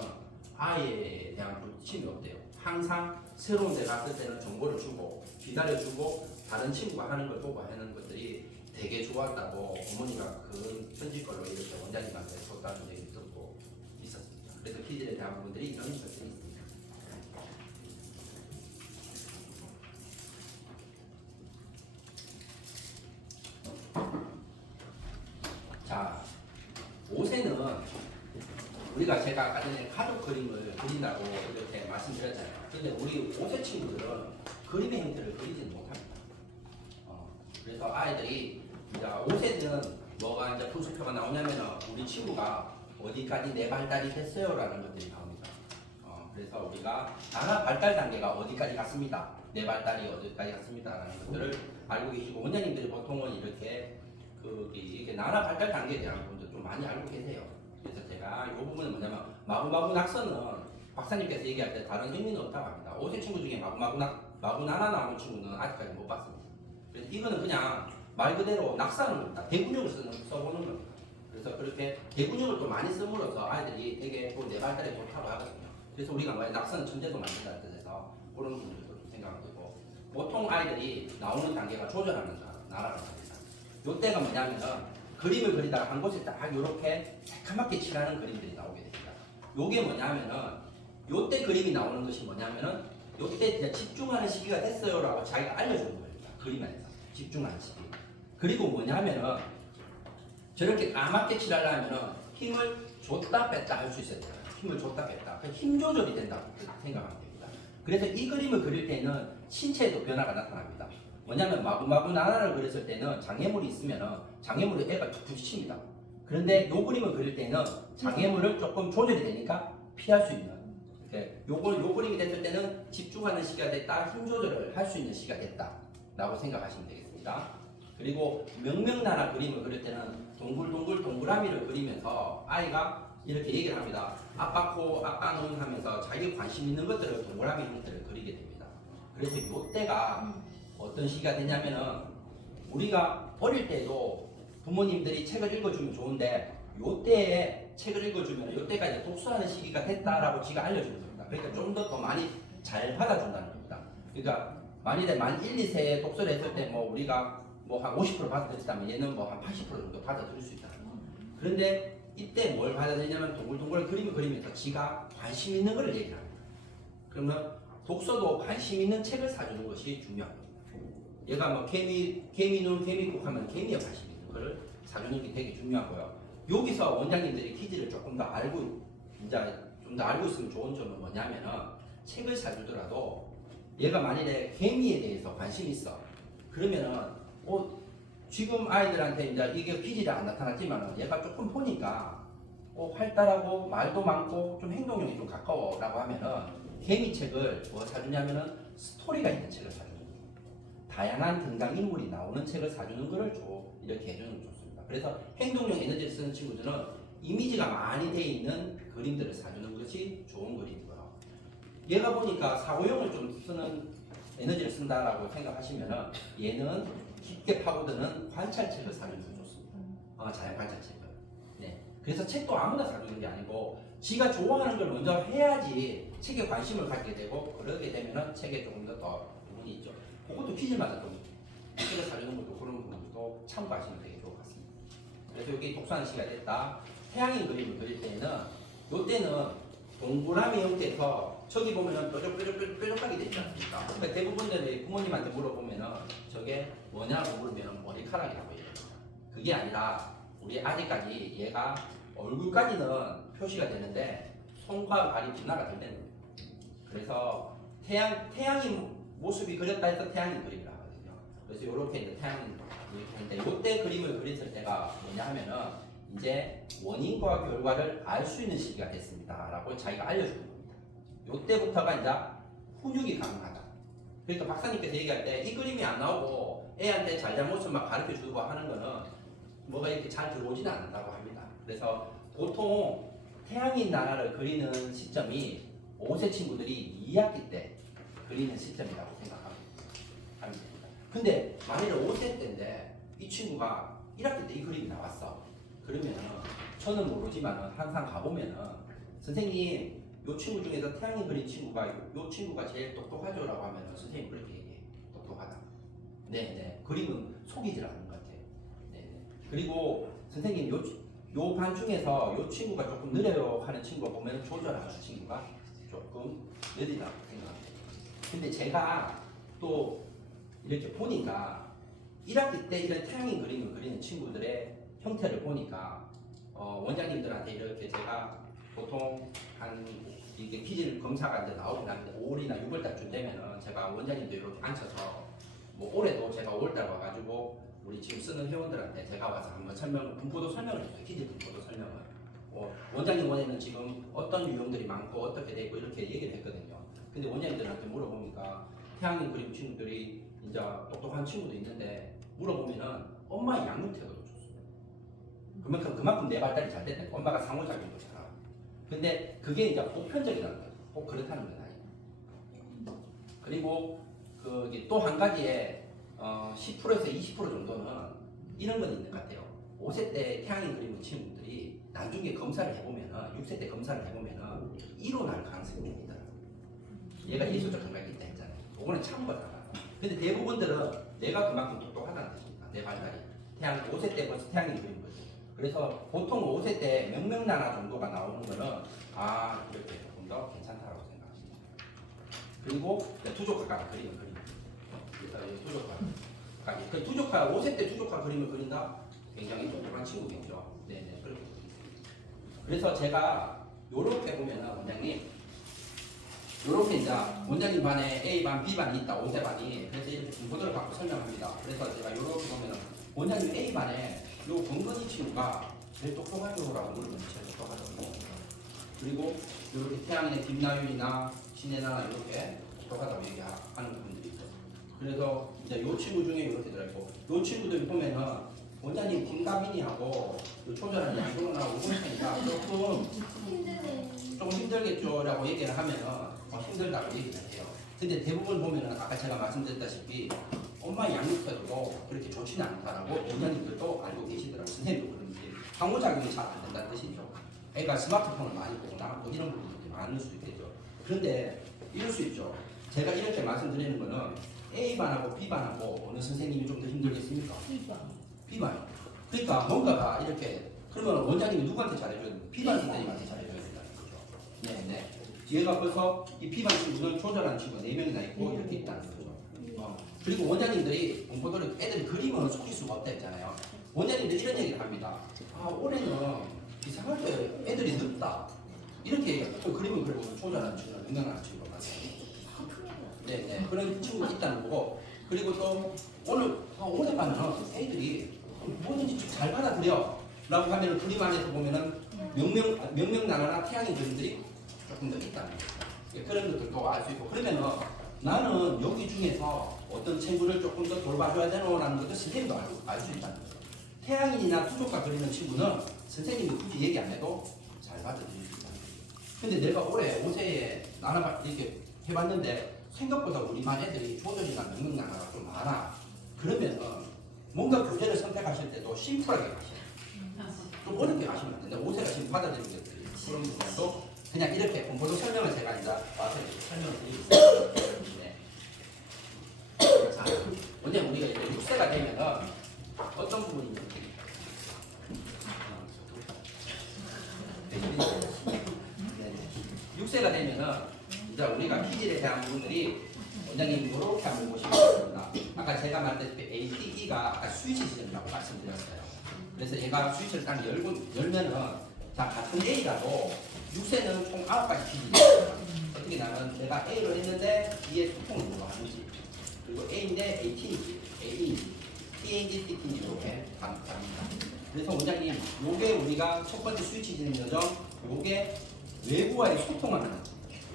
아이에 대한 불침이 없대요. 항상 새로운 데 갔을 때는 정보를 주고 기다려주고 다른 친구가 하는 걸 보고 하는 것들이 되게 좋았다고 어머니가 그 편집 걸로 이렇게 원장님한테 줬다는 얘기 듣고 있었습니다. 그래서 키즈에 대한 부분들이 이런 것들이 있습니다. 자, 5세는 우리가 제가 아까 전에 가족 그림을 그린다고 이렇게 말씀드렸잖아요. 근데 우리 5세 친구들은 그림의 형태를 그리지는 못합니다. 그래서 아이들이 이제 5세는 뭐가 이제 분수표가 나오냐면은 우리 친구가 어디까지 내 발달이 됐어요라는 것들이 나옵니다. 그래서 우리가 나나 발달 단계가 어디까지 갔습니다. 내 발달이 어디까지 갔습니다라는 것들을 알고 계시고 원장님들이 보통은 이렇게 이게 나나 발달 단계에 대한 부분도 좀 많이 알고 계세요. 그래서 제가 이 부분은 뭐냐면 마구마구 낙서는 박사님께서 얘기할 때 다른 의미는 없다고 합니다. 5세 친구 중에 마구나나 나오는 친구는 아직까지 못 봤습니다. 그래서 이거는 그냥 말 그대로 낙서하는 겁니다. 대군형을 써보는 겁니다. 그래서 그렇게 대군형을 또 많이 씀으로써 아이들이 되게 또 내 발달에 좋다고 하거든요. 그래서 우리가 낙서는 천재도 만든다는 뜻에서 그런 부분들도 좀 생각하고, 보통 아이들이 나오는 단계가 조절하는 나라라고 합니다. 요때가 뭐냐면은 그림을 그리다가 한 곳에 딱 이렇게 새카맣게 칠하는 그림들이 나오게 됩니다. 요게 뭐냐면은 요때 그림이 나오는 것이 뭐냐면은 요때 이제 집중하는 시기가 됐어요라고 자기가 알려주는 겁니다. 그림 안에서 집중하는 시기. 그리고 뭐냐면은 저렇게 까맣게 칠하려면은 힘을 줬다 뺐다 할 수 있어야 돼요. 힘을 줬다 뺐다. 힘 조절이 된다고 생각하면 됩니다. 그래서 이 그림을 그릴 때는 신체에도 변화가 나타납니다. 뭐냐면 마구마구 나라를 그렸을 때는 장애물이 있으면 장애물에 애가 툭 부딪힙니다. 그런데 요 그림을 그릴 때는 장애물을 조금 조절이 되니까 피할 수 있는 요 그림이 됐을 때는 집중하는 시기가 됐다, 힘 조절을 할 수 있는 시기가 됐다 라고 생각하시면 되겠습니다. 그리고 명명나라 그림을 그릴 때는 동글동글 동그라미를 그리면서 아이가 이렇게 얘기를 합니다. 아빠 코, 아빠 눈 하면서 자기 관심 있는 것들을 동그라미 형태를 그리게 됩니다. 그래서 이때가 어떤 시기가 되냐면은 우리가 어릴 때도 부모님들이 책을 읽어주면 좋은데 요때에 책을 읽어주면 요때가 이제 독서하는 시기가 됐다라고 지가 알려주는 겁니다. 그러니까 좀 더 많이 잘 받아준다는 겁니다. 그러니까 만일에 만 1, 2세에 독서를 했을 때 뭐 우리가 뭐 한 50% 받아들였다면 얘는 뭐 한 80% 정도 받아들일 수 있다는 거예요. 그런데 이때 뭘 받아들이냐면 동글동글 그림을 그리면서 지가 관심 있는 걸 얘기를 합니다. 그러면 독서도 관심 있는 책을 사주는 것이 중요한 겁니다. 얘가 뭐 개미눈, 개미국 하면 개미에 관심 있는 거를 사주는 게 되게 중요하고요. 여기서 원장님들이 퀴즈를 조금 더 알고 이제 좀 더 알고 있으면 좋은 점은 뭐냐면은 책을 사주더라도 얘가 만일에 개미에 대해서 관심이 있어. 그러면은 지금 아이들한테 이제 이게 퀴즈가 안 나타났지만 얘가 조금 보니까 활달하고 말도 많고 좀 행동력이 좀 가까워라고 하면은 개미책을 뭐 사주냐면은 스토리가 있는 책을 사주는 거예요. 다양한 등장인물이 나오는 책을 사주는 거를 이렇게 해주는 게 좋습니다. 그래서 행동력 에너지를 쓰는 친구들은 이미지가 많이 돼 있는 그림들을 사주는 것이 좋은 그림이고요. 얘가 보니까 사고용을 좀 쓰는 에너지를 쓴다라고 생각하시면은 얘는 깊게 파고드는 관찰책을 사주는 게 좋습니다. 자연 관찰책을. 네. 그래서 책도 아무나 사주는 게 아니고 지가 좋아하는 걸 먼저 해야지 책에 관심을 갖게 되고 그러게 되면은 책에 조금 더 부분이 있죠. 그것도 퀴즈마다 좀 책을 사주는 것도 그런 부분도 참고하시면 되게 좋을 것 같습니다. 그래서 여기 독서하는 시간이 됐다. 태양인 그림을 그릴 때는 요때는 동그라미 형태에서 저기 보면은 뾰족하게 되지 않습니까? 그러니까 대부분들이 부모님한테 물어보면은 저게 뭐냐고 물으면 머리카락이라고 얘기합니다. 그게 아니라 우리 아직까지 얘가 얼굴까지는 표시가 되는데 손과 발이 분화가 될 때는 그래서 태양인 모습이 그렸다 해서 태양인 그림이라 하거든요. 그래서 이렇게 이제 태양인 이렇게 하는데 요때 그림을 그렸을 때가 뭐냐 하면은 이제 원인과 결과를 알 수 있는 시기가 됐습니다 라고 자기가 알려주는 겁니다. 요때부터가 이제 훈육이 가능하다. 그러니까 박사님께서 얘기할 때 이 그림이 안 나오고 애한테 잘잘못을 막 가르쳐 주고 하는 거는 뭐가 이렇게 잘 들어오지는 않는다고 합니다. 그래서 보통 태양인 나라를 그리는 시점이 5세 친구들이 2학기 때 그리는 시점이라고 생각하면 됩니다. 근데 만일에 5세 때인데 이 친구가 1학기 때 이 그림이 나왔어. 그러면은 저는 모르지만 항상 가보면은 선생님 요 친구 중에서 태양인 그린 친구가 요 친구가 제일 똑똑하죠라고 하면은 선생님 그렇게 얘기해. 똑똑하다. 네네. 그림은 속이질 않는 것 같아요. 네네. 그리고 선생님 요 반 중에서 요 친구가 조금 느려요 하는 친구가 보면 조절하는 친구가 조금 느리다고 생각합니다. 근데 제가 또 이렇게 보니까 1학기 때 이런 태양인 그림을 그리는 친구들의 형태를 보니까 원장님들한테 이렇게 제가 보통 한 이게 퀴즈 검사가 이제 나오고 나면 5월이나 6월달쯤 되면은 제가 원장님들 이렇게 앉혀서 뭐 올해도 제가 5월달 와가지고 우리 지금 쓰는 회원들한테 제가 와서 한번 분포도 설명을 했어요. 퀴즈 분포도 설명을. 원장님 원에는 지금 어떤 유형들이 많고 어떻게 되고 이렇게 얘기를 했거든요. 근데 원장님들한테 물어보니까 태양인 그림 친구들이 이제 똑똑한 친구도 있는데 물어보면은 엄마의 양육태도도 좋습니다. 그만큼 내 발달이 잘 됐다. 엄마가 상호작용도 잘하고. 근데 그게 이제 보편적이라는 거죠. 꼭 그렇다는 건 아니에요. 그리고 또 한 가지에 10%에서 20% 정도는 이런 건 있는 것 같아요. 5세 때 태양인 그림을 친구들이 나중에 검사를 해보면은 6세 때 검사를 해보면은 1호 날 가능성이 좀 있더라고요. 얘가 예술적 감각이 있다 했잖아요. 그거는 참고다. 근데 대부분들은 내가 그만큼 똑똑하다는 뜻입니다. 내 발달이. 5세 때 벌써 태양인 그린 거죠. 그래서 보통 5세 때 명명나라 정도가 나오는 거는 이렇게 조금 더 괜찮다고 생각합니다. 그리고 투족화가 그리는 그림. 그래서 투족화. 그 투족화 5세 때 투족화 그림을 그린다. 굉장히 똑똑한 친구겠죠. 네네. 그래서 제가 요렇게 보면은 원장님 요렇게 이제 원장님 반에 A반, B반이 있다. 5세반이. 그래서 이렇게 분포도를 갖고 설명합니다. 그래서 제가 요렇게 보면은 원장님 A반에 요 건건이 친구가 제일 똑똑하죠라고 물으면 제일 똑똑하다고. 그리고 요렇게 태양인의 김나윤이나 신혜나나 이렇게 똑똑하다고 얘기하는 분들이 있죠. 그래서 이제 요 친구 중에 이렇게 들어있고 요 친구들 보면은 원장님 김가빈이하고 요 초절한 양동원하고 우건창이가 조금 힘들겠죠라고 얘기를 하면은 힘들다고 얘기를 해요. 근데 대부분 보면은 아까 제가 말씀드렸다시피 엄마 양육태도 그렇게 좋지는 않다라고 원장님들도 알고 계시더라고요. 선생님도 그런지 상호작용이 잘 안 된다는 뜻이죠. 애가 스마트폰을 많이 보고 나가고 이런 부분들이 많을 수 있겠죠. 그런데 이럴 수 있죠. 제가 이렇게 말씀드리는 거는 A반하고 B반하고 어느 선생님이 좀 더 힘들겠습니까? B반. 그러니까 뭔가가 이렇게 그러면 원장님이 누구한테 잘해줘야 돼요? B반 선생님한테 잘해줘야 된다는 거죠. 네네. 얘가 벌써 이 B반 친구는 조절한 친구가 4명이나 있고 이렇게 있다는 거죠. 그리고 원장님들이 공부도를 애들 그림은 속일 수가 없다 했잖아요. 원장님들 이런 얘기를 합니다. 아 올해는 이상하게 애들이 늦다. 이렇게 또 그림을 그려보면 조절한 친구가 능력하는 친구가 많아요. 네네. 그런 친구가 있다는 거고 그리고 또 오늘 올해 반은 애들이 뭐든지 좀 잘 받아들여 라고 하면 그림 안에서 보면은 명명나라나 태양의 그림들이 조금 더 있다는 거죠. 그런 것들도 알 수 있고 그러면은 나는 여기 중에서 어떤 친구를 조금 더 돌봐줘야 되노라는 것도 선생님도 알 수 있다는 거죠. 태양인이나 투족가 그리는 친구는 선생님이 굳이 얘기 안 해도 잘 받아들일 수 있다는 거죠. 근데 내가 올해 5세에 나눠 이렇게 해봤는데 생각보다 우리 반 애들이 조절이나 명명나라가 좀 많아. 그러면은 뭔가 교재를 선택하실 때도 심플하게 가셔요. 좀 어렵게 가시면 안 된다. 5세가 지금 받아들이는 것들이 그런 부분도 그냥 이렇게 공부도 설명을 제가 이제 와서 이렇게 설명을 드리겠습니다. 네. 자, 언제 우리가 이제 6세가 되면은 어떤 부분이 이렇게 6세가 되면은 이제 우리가 기질에 대한 부분들이 원장님 이렇게 한번 보시면 됩니다. 아까 제가 말했다시피 ATE가 아까 스위치 지점이라고 말씀드렸어요. 그래서 얘가 스위치를 딱 열면은 자 같은 A라도 6세는 총 9가지 기질이 있어요. 어떻게 나면 내가 A로 했는데 B의 소통을 뭐가 하는지 그리고 A인데 AT인지 A인지 T인지 T인지 이렇게 갑니다. 그래서 원장님 요게 우리가 첫 번째 스위치 지점 요정 요게 외부와의 소통하는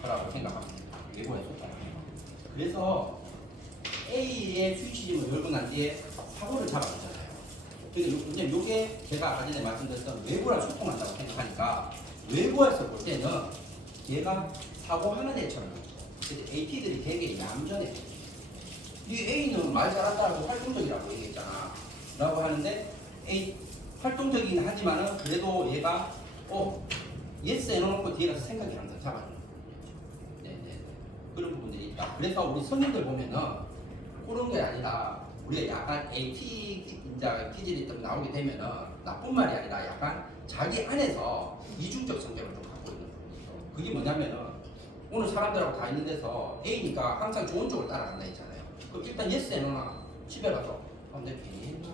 거라고 생각합니다. 외부와의 소통. 그래서 A의 스위치점을 열고 난 뒤에 사고를 잡아주잖아요. 근데 요게 제가 아까 전에 말씀드렸던 외부랑 소통한다고 생각하니까 외부에서 볼 때는 얘가 사고하는 애처럼 근데 AT들이 되게 얌전해. 이 A는 말 잘한다고 활동적이라고 얘기했잖아. 라고 하는데 A 활동적이긴 하지만은 그래도 얘가 예스 해놓고 뒤에 가서 생각이 항상 잡아주는 네네 그런 부분들이 있다. 그래서 우리 성인들 보면은 그런 게 아니라 우리가 약간 AT 기질이 좀 나오게 되면은 나쁜 말이 아니라 약간 자기 안에서 이중적 성격을 좀 갖고 있는 부분이죠. 그게 뭐냐면은 오늘 사람들하고 다 있는 데서 A니까 항상 좋은 쪽을 따라간다 했잖아요. 그럼 일단 예스 해놓으나 집에 가서 내 괜히 했나?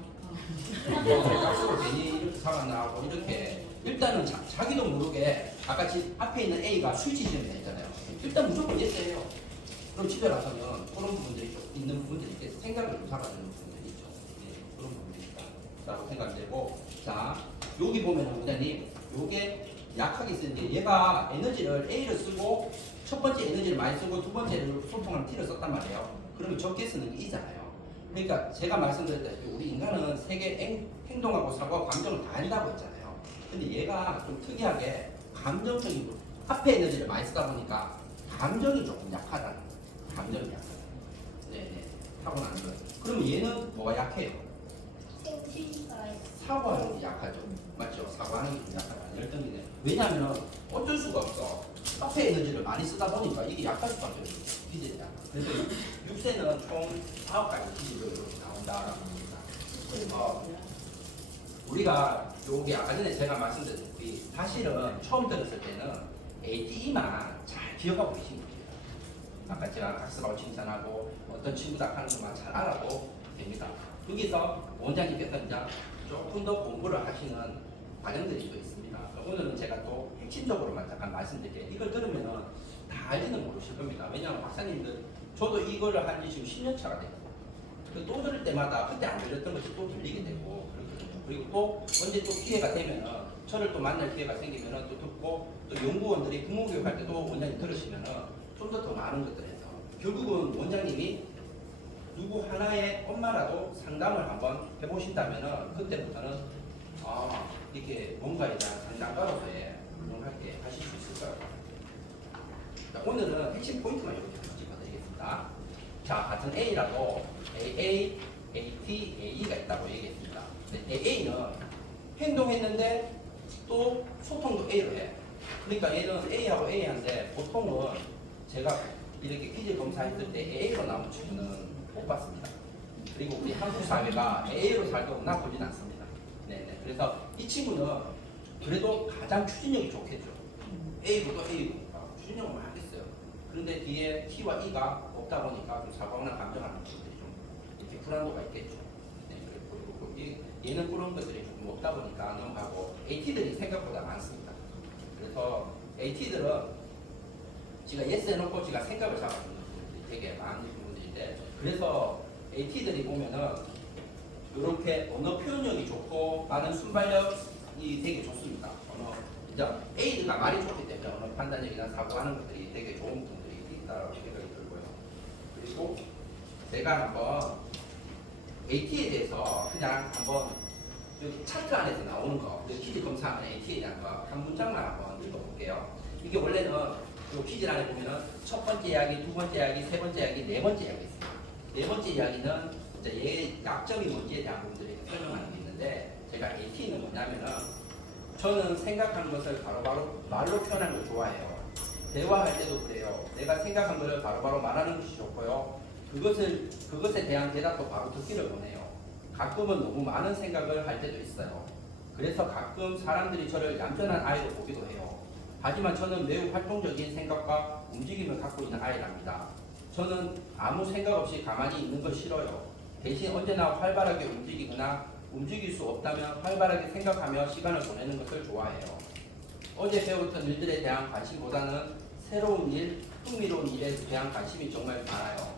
약속을 괜히 이렇게 잡았나 하고 이렇게 일단은 자기도 모르게 아까 앞에 있는 A가 스위치 지점이 있잖아요. 일단 무조건 예스예요. 그럼 집에 가서는 그런 부분들이 좀 있는 부분들이 있겠죠. 생각을 좀 잡아주는 부분들이 있죠. 네, 그런 부분들이 있다라고 생각되고 자 여기 보면은 원장님 요게 약하게 쓰는 게 얘가 에너지를 A를 쓰고 첫 번째 에너지를 많이 쓰고 두 번째를 소통하는 T를 썼단 말이에요. 그러면 적게 쓰는 게 E잖아요. 그러니까 제가 말씀드렸다시피 우리 인간은 세계 행동하고 사고하고 감정을 다 한다고 했잖아요. 근데 얘가 좀 특이하게 감정적인 앞에 에너지를 많이 쓰다 보니까 감정이 조금 약하다는 거예요. 감정이 약하다. 네네. 타고나는 거예요. 그러면 얘는 뭐가 약해요? 사고하는 게 약하죠. 맞죠? 사고하는 게 좀 약하다. 열등이네. 왜냐하면 어쩔 수가 없어. 앞에 에너지를 많이 쓰다 보니까 이게 약할 수밖에 없어요. 기질이 약하. 그래서 6세는 총 9가지 기질로 이렇게 나온다라고 합니다. 그래서 우리가 여기 아까 전에 제가 말씀드렸듯이 사실은 처음 들었을 때는 AD만 잘 기억하고 계신 거예요. 아까 제가 학습하고 칭찬하고 어떤 친구다 하는 것만 잘 알아도 됩니다. 여기서 원장님께서 이제 조금 더 공부를 하시는 과정들이 또 있습니다. 오늘은 제가 또 핵심적으로만 잠깐 말씀드릴게요. 이걸 들으면은 다 알지는 모르실 겁니다. 왜냐하면 박사님들 저도 이거를 한 지 지금 10년 차가 됐고 또 들을 때마다 그때 안 들렸던 것이 또 들리게 되고 그렇거든요. 그리고 또 언제 또 기회가 되면은 저를 또 만날 기회가 생기면은 또 듣고 또 연구원들이 부모교육할 때도 원장님 들으시면은 좀 더 많은 것들에서 결국은 원장님이 누구 하나의 엄마라도 상담을 한번 해보신다면은 그때부터는 이렇게 뭔가에 대한 상담가로서의 훌륭하게 하실 수 있을 거예요. 자, 오늘은 핵심 포인트만 이렇게 짚어드리겠습니다. 자, 같은 A라도 AA, AT, AE가 있다고 얘기했습니다. AA는 행동했는데 또 소통도 A로 해. 그러니까 얘는 A하고 A한데 보통은 제가 이렇게 퀴즈 검사했을 때 A로 나온 친구는 못 봤습니다. 그리고 우리 한국 사회가 A로 살도록 나쁘진 않습니다. 네네. 그래서 이 친구는 그래도 가장 추진력이 좋겠죠. A고 또 A고 추진력을 많이 하겠어요. 그런데 뒤에 T와 E가 없다 보니까 좀 사고나 감정하는 친구들이 좀 이렇게 불안도가 있겠죠. 네, 그리고 얘는 그런 것들이 조금 없다 보니까 넘어가고 AT들이 생각보다 많습니다. 그래서 AT들은 제가 예스 해놓고 제가 생각을 잡아주는 분들이 되게 많은 분들인데 그래서 AT들이 보면은 이렇게 언어 표현력이 좋고 많은 순발력이 되게 좋습니다. 이제 A가 말이 좋기 때문에 언어 판단력이나 사고하는 것들이 되게 좋은 분들이 있다고 생각이 들고요. 그리고 제가 한번 AT에 대해서 그냥 한번 여기 차트 안에서 나오는 거, 퀴즈 검사하는 AT에 대한 거 한 문장만 한번 읽어볼게요. 이게 원래는 이 퀴즈 안에 보면은 첫 번째 이야기, 두 번째 이야기, 세 번째 이야기, 네 번째 이야기 있습니다. 네 번째 이야기는 이제 얘의 약점이 뭔지에 대한 부분들을 설명하는 게 있는데 제가 AT는 뭐냐면은 저는 생각하는 것을 바로바로 말로 표현하는 걸 좋아해요. 대화할 때도 그래요. 내가 생각한 것을 바로바로 말하는 것이 좋고요. 그것에 대한 대답도 바로 듣기를 원해요. 가끔은 너무 많은 생각을 할 때도 있어요. 그래서 가끔 사람들이 저를 얌전한 아이로 보기도 해요. 하지만 저는 매우 활동적인 생각과 움직임을 갖고 있는 아이랍니다. 저는 아무 생각 없이 가만히 있는 걸 싫어요. 대신 언제나 활발하게 움직이거나 움직일 수 없다면 활발하게 생각하며 시간을 보내는 것을 좋아해요. 어제 배웠던 일들에 대한 관심보다는 새로운 일, 흥미로운 일에 대한 관심이 정말 많아요.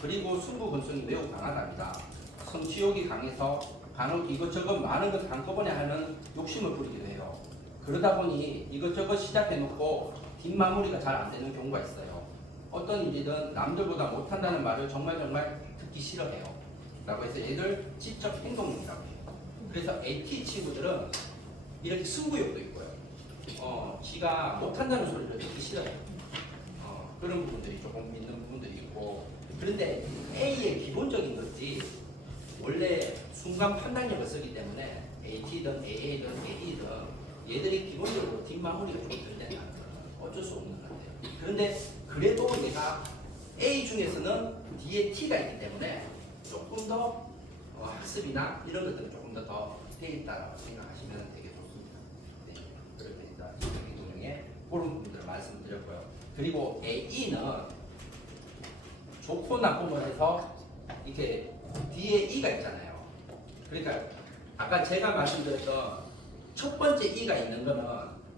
그리고 승부근성이 매우 강하답니다. 성취욕이 강해서 간혹 이것저것 많은 것을 한꺼번에 하는 욕심을 부리기도 해요. 그러다 보니 이것저것 시작해놓고 뒷마무리가 잘 안 되는 경우가 있어요. 어떤 일이든 남들보다 못한다는 말을 정말 듣기 싫어해요. 라고 해서 얘를 지적 행동력이라고 해요. 그래서 AT 친구들은 이렇게 승부욕도 있고요. 지가 못한다는 소리를 듣기 싫어해요. 그런 부분들이 조금 있는 부분들이 있고 그런데 A의 기본적인 것이 원래 순간 판단력을 쓰기 때문에 AT든 AA든 AE든 얘들이 기본적으로 뒷마무리가 좀 덜 된다는 건 어쩔 수 없는 것 같아요. 그런데 그래도 얘가 A 중에서는 뒤에 T가 있기 때문에 조금 더 학습이나 이런 것들은 조금 더 돼 있다고 생각하시면 되게 좋습니다. 네. 그렇게 일단 행동력에 그런 부분들을 말씀드렸고요. 그리고 AE는 좋고 나쁨을 해서 이렇게 뒤에 E가 있잖아요. 그러니까 아까 제가 말씀드렸던 첫 번째 E가 있는 거는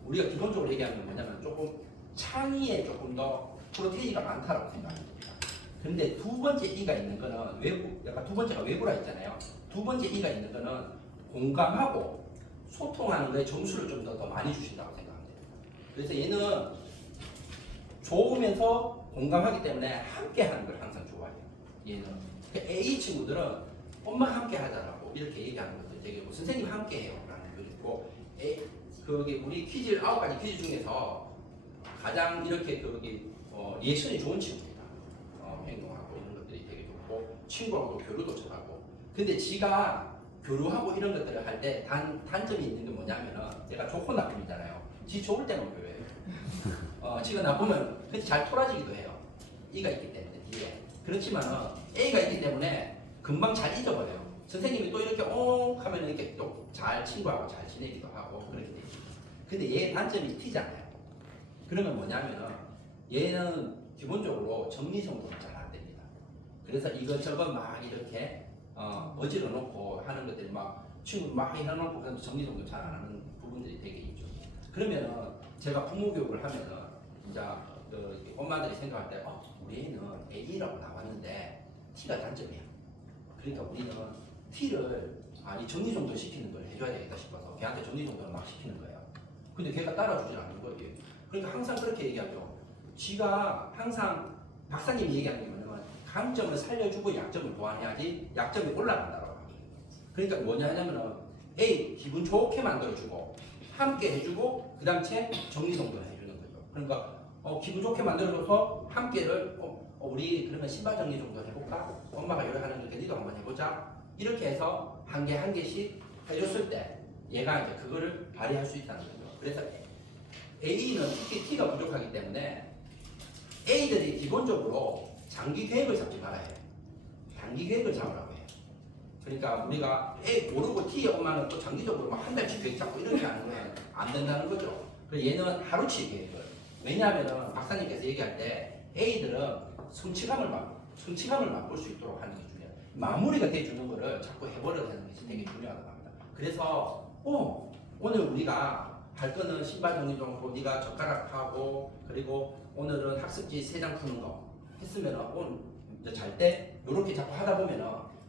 우리가 기본적으로 얘기하는 건 뭐냐면 조금 창의에 조금 더 프로테인이 많다고 생각합니다. 그런데 두 번째 E가 있는 거는 외부, 약간 두 번째가 외부라 했잖아요. 두 번째 E가 있는 거는 공감하고 소통하는 거에 점수를 좀 더 많이 주신다고 생각합니다. 그래서 얘는 좋으면서 공감하기 때문에 함께 하는 걸 항상 좋아해요. 얘는. A 친구들은 엄마 함께 하자라고 이렇게 얘기하는 것도 되게 선생님 함께 해요 라는 거 있고 거기 우리 퀴즈 9가지 퀴즈 중에서 가장 이렇게 리액션이 좋은 친구입니다. 행동하고 이런 것들이 되게 좋고 친구하고 교류도 잘하고 근데 지가 교류하고 이런 것들을 할 때 단점이 있는 게 뭐냐면은 얘가 좋고 나쁨이잖아요. 지 좋을 때만 교류해요. 지가 나쁘면 그때 잘 토라지기도 해요. E가 있기 때문에 뒤에. 그렇지만은 A가 있기 때문에 금방 잘 잊어버려요. 선생님이 또 이렇게 하면 이렇게 또 잘 친구하고 잘 지내기도 하고 그렇게 되죠. 근데 얘의 단점이 T잖아요. 그러면 뭐냐면은 얘는 기본적으로 정리성도는 잘 안 됩니다. 그래서 이것저것 막 이렇게 어지러 놓고 하는 것들이 막 친구 막 해놓고 그런데 정리정돈 잘 안 하는 부분들이 되게 있죠. 그러면은 제가 부모 교육을 하면은 이제 그 엄마들이 생각할 때 우리 애는 A라고 나왔는데 T가 단점이야. 그러니까 우리는 T를 이 정리정돈 시키는 걸 해줘야 되겠다 싶어서 걔한테 정리정돈을 막 시키는 거예요. 근데 걔가 따라주질 않는 거예요. 그러니까 항상 그렇게 얘기하죠. 지가 항상 박사님이 얘기하는 게 뭐냐면 강점을 살려주고 약점을 보완해야지 약점이 올라간다고 하거든요. 그러니까 뭐냐 하냐면은 A 기분 좋게 만들어주고 함께 해주고 그 다음 채 정리정돈을 해주는 거죠. 그러니까 기분 좋게 만들어줘서 함께를 우리 그러면 신발 정리정돈 해볼까? 엄마가 이렇게 하는데 니도 한번 해보자. 이렇게 해서 한 개 한 개씩 해줬을 때 얘가 이제 그거를 발휘할 수 있다는 거죠. 그래서 A는 특히 T가 부족하기 때문에 A들이 기본적으로 장기 계획을 잡지 말아야 해요. 단기 계획을 잡으라고 해요. 그러니까 우리가 A 모르고 T의 엄마는 또 장기적으로 막 한 달치 계획 잡고 이렇게 하는 건 안 된다는 거죠. 그래서 얘는 하루치 계획을. 왜냐하면 박사님께서 얘기할 때 A들은 성취감을 맛볼 수 있도록 하는 게 중요해요. 마무리가 돼주는 거를 자꾸 해버려야 되는 것이 되게 중요하다고 합니다. 그래서 오늘 우리가 할 거는 신발 정리 정도 네가 젓가락 하고 그리고 오늘은 학습지 3장 푸는 거 했으면 오늘 잘 때 이렇게 자꾸 하다 보면은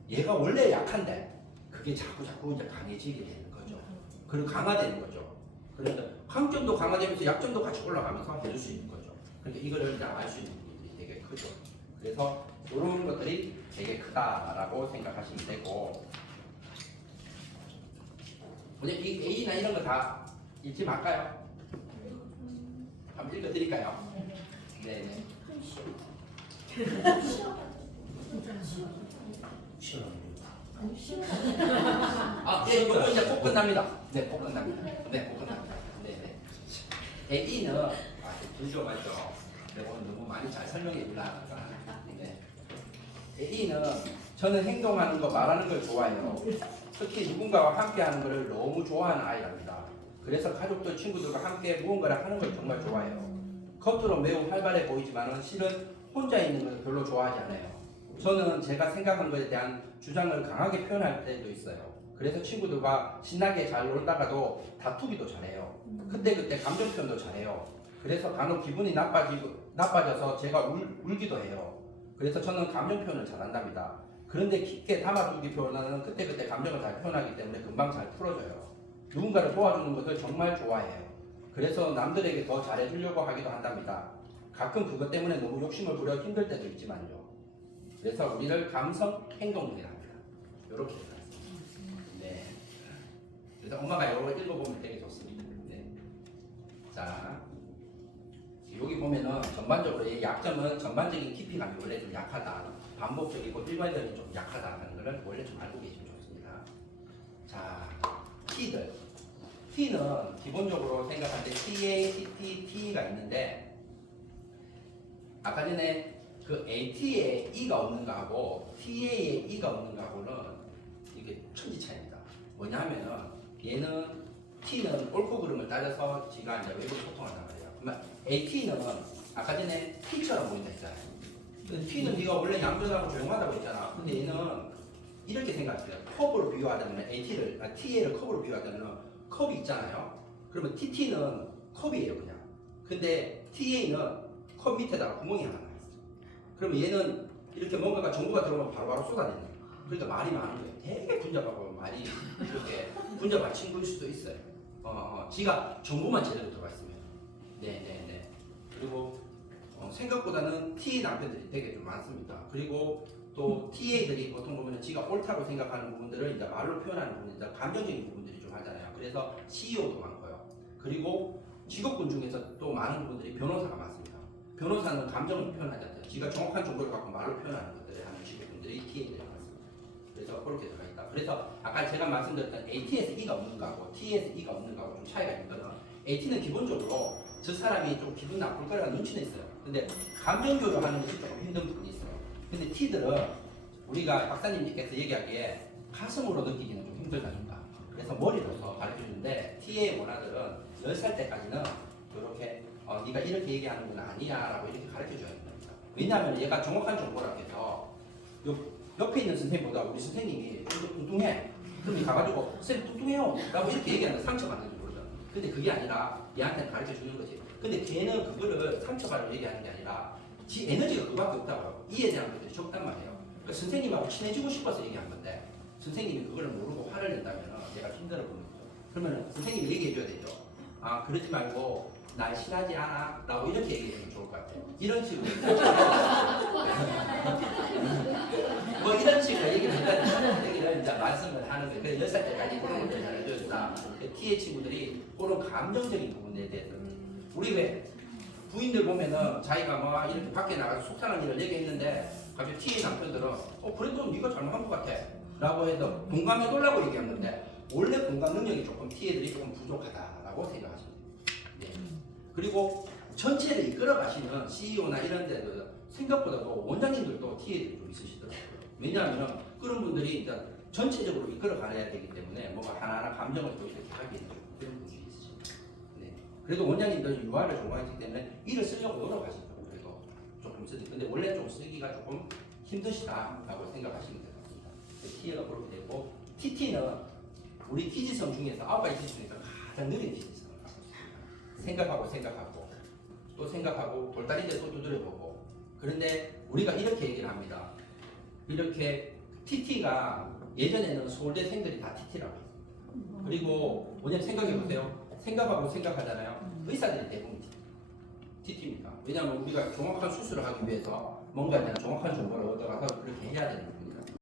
얘가 원래 약한데 그게 자꾸 이제 강해지게 되는 거죠. 그리고 강화되는 거죠. 그래서 강점도 강화되면서 약점도 같이 올라가면서 해줄 수 있는 거죠. 그러니까 이거를 이제 알 수 있는 부분이 되게 크죠. 그래서 이런 것들이 되게 크다라고 생각하시면 되고, 이 A나 이런 거 다 읽지 말까요? 한번 읽어드릴까요? 네네. 네, 이거 이제 꼭 끝납니다. 네, 꼭 끝납니다. 네, 꼭 끝납니다. 네네. A는 불조맞죠. 오늘 너무 많이 잘 설명해 주려니까. 네. A는 저는 행동하는 거, 말하는 걸 좋아해요. 특히 누군가와 함께하는 것을 너무 좋아하는 아이랍니다. 그래서 가족들, 친구들과 함께 무언가를 하는 걸 정말 좋아해요. 겉으로 매우 활발해 보이지만 실은 혼자 있는 걸 별로 좋아하지 않아요. 저는 제가 생각한 것에 대한 주장을 강하게 표현할 때도 있어요. 그래서 친구들과 신나게 잘 놀다가도 다투기도 잘해요. 그때 감정 표현도 잘해요. 그래서 간혹 기분이 나빠져서 제가 울기도 해요. 그래서 저는 감정 표현을 잘한답니다. 그런데 깊게 담아두기보다는 그때 감정을 잘 표현하기 때문에 금방 잘 풀어져요. 누군가를 도와주는 것을 정말 좋아해요. 그래서 남들에게 더 잘해주려고 하기도 한답니다. 가끔 그것 때문에 너무 욕심을 부려 힘들 때도 있지만요. 그래서 우리를 감성 행동이라 합니다. 이렇게 해놨습니다. 네. 그래서 엄마가 이거 읽어보면 되게 좋습니다. 네. 자, 여기 보면은 전반적으로 이 약점은 전반적인 깊이감이 원래 좀 약하다. 반복적이고 일관력이 좀 약하다는 것을 원래 좀 알고 계시면 좋습니다. 자, T들. T는 기본적으로 생각할 때 TA, TT, T가 있는데 아까 전에 그 AT에 E가 없는 거하고 TA에 E가 없는 거하고는 이게 천지 차이입니다. 뭐냐면은 얘는 T는 옳고 그름을 따져서 지가 이제 외부 소통한단 말이에요. 그러면 AT는 아까 전에 T처럼 보인다 했잖아요. T는 네가 원래 얌전하고 조용하다고 했잖아. 근데 얘는 이렇게 생각해요. 컵으로 비유하자면 TA를 컵으로 비유하자면 컵이 있잖아요. 그러면 TT는 컵이에요 그냥. 근데 TA는 컵 밑에다가 구멍이 하나 나요. 그러면 얘는 이렇게 뭔가가 정보가 들어오면 바로바로 쏟아내는 거예요. 그러니까 말이 많은 거예요. 되게 분잡하고 말이 이렇게 분잡한 친구일 수도 있어요. 지가 정보만 제대로 들어가 있으면. 네네네. 그리고 생각보다는 T 남편들이 되게 좀 많습니다. 그리고 또 TA들이 보통 보면 지가 옳다고 생각하는 부분들을 이제 말로 표현하는 부분들, 감정적인 부분들이 좀 하잖아요. 그래서 CEO도 많고요. 그리고 직업군 중에서 또 많은 부분들이 변호사가 많습니다. 변호사는 감정을 표현하지 않아요. 지가 정확한 정보를 갖고 말로 표현하는 것들을 하는 직업군들이 TA들이 많습니다. 그래서 그렇게 들어가 있다. 그래서 아까 제가 말씀드렸던 AT에서 E가 없는 거하고 T에서 E가 없는 거하고 좀 차이가 있는 거는 AT는 기본적으로 저 사람이 좀 기분 나쁠 거라는 눈치는 있어요. 근데 감정 교류하는 것이 조금 힘든 부분이 있어요. 근데 T들은 우리가 박사님께서 얘기하기에 가슴으로 느끼기는 좀 힘들다니까. 그래서 머리로서 가르쳐주는데 T의 원아들은 10살 때까지는 이렇게 네가 이렇게 얘기하는 건 아니야 라고 이렇게 가르쳐줘야 됩니다. 왜냐하면 얘가 정확한 정보라고 해서 옆에 있는 선생님보다 우리 선생님이 좀 뚱뚱해. 그럼 가가지고 쌤 뚱뚱해요 라고 이렇게 얘기하면 상처받는 줄 모르잖아. 근데 그게 아니라 얘한테 가르쳐 주는 거지. 근데 걔는 그거를 상처받으러 얘기하는 게 아니라 지 에너지가 그밖에 없다고 이에 대한 것들이 적단 말이에요. 그러니까 선생님하고 친해지고 싶어서 얘기한 건데 선생님이 그거를 모르고 화를 낸다면 얘가 힘들어 보는 거죠. 그러면 선생님이 얘기해 줘야 되죠. 아 그러지 말고 날 싫어하지 않아 라고 이렇게 얘기하면 좋을 것 같아요. 이런 식으로 뭐 이런 식으로 얘기를 이제 말씀을 하는 거예요. 그래서 10살 때까지 그런 것들을 잘해줘준다. T의 친구들이 그런 감정적인 부분에 대해서 우리 왜 부인들 보면은 자기가 막 이렇게 밖에 나가서 속상한 일을 얘기했는데 갑자기 T의 남편들은 그래도 네가 잘못한 것 같아 라고 해서 공감해 달라고 얘기한 건데 원래 공감 능력이 조금 T애들이 조금 부족하다라고 생각하시면 돼요. 네. 그리고 전체를 이끌어 가시는 CEO나 이런 데도 생각보다도 원장님들도 T애들이 좀 있으시더라고요. 왜냐하면 그런 분들이 이제 전체적으로 이끌어 가야 되기 때문에 뭐가 하나하나 감정을 또 이렇게 하게 되는 그런 분들이 있으십니다. 네. 그래도 원장님들은 유아를 좋아하기 때문에 일을 쓰려고 노력하신다고 그래도 조금 쓰지. 근데 원래 좀 쓰기가 조금 힘드시다라고 생각하시면 될 것 같습니다. T가 그렇게 되고 TT는 우리 T지성 중에서 9가지 지성 중에서 가장 느린 T지성을 갖고 있습니다. 생각하고 또 생각하고 돌다리대 또 두드려보고 그런데 우리가 이렇게 얘기를 합니다. 이렇게 TT가 예전에는 서울대생들이 다 TT라고 했습니다. 그리고 뭐냐면 생각해보세요. 생각하고 생각하잖아요. 의사들이 대부분 TT입니다. 왜냐하면 우리가 정확한 수술을 하기 위해서 뭔가에 대한 정확한 정보를 얻어가서 그렇게 해야 되는 거예요.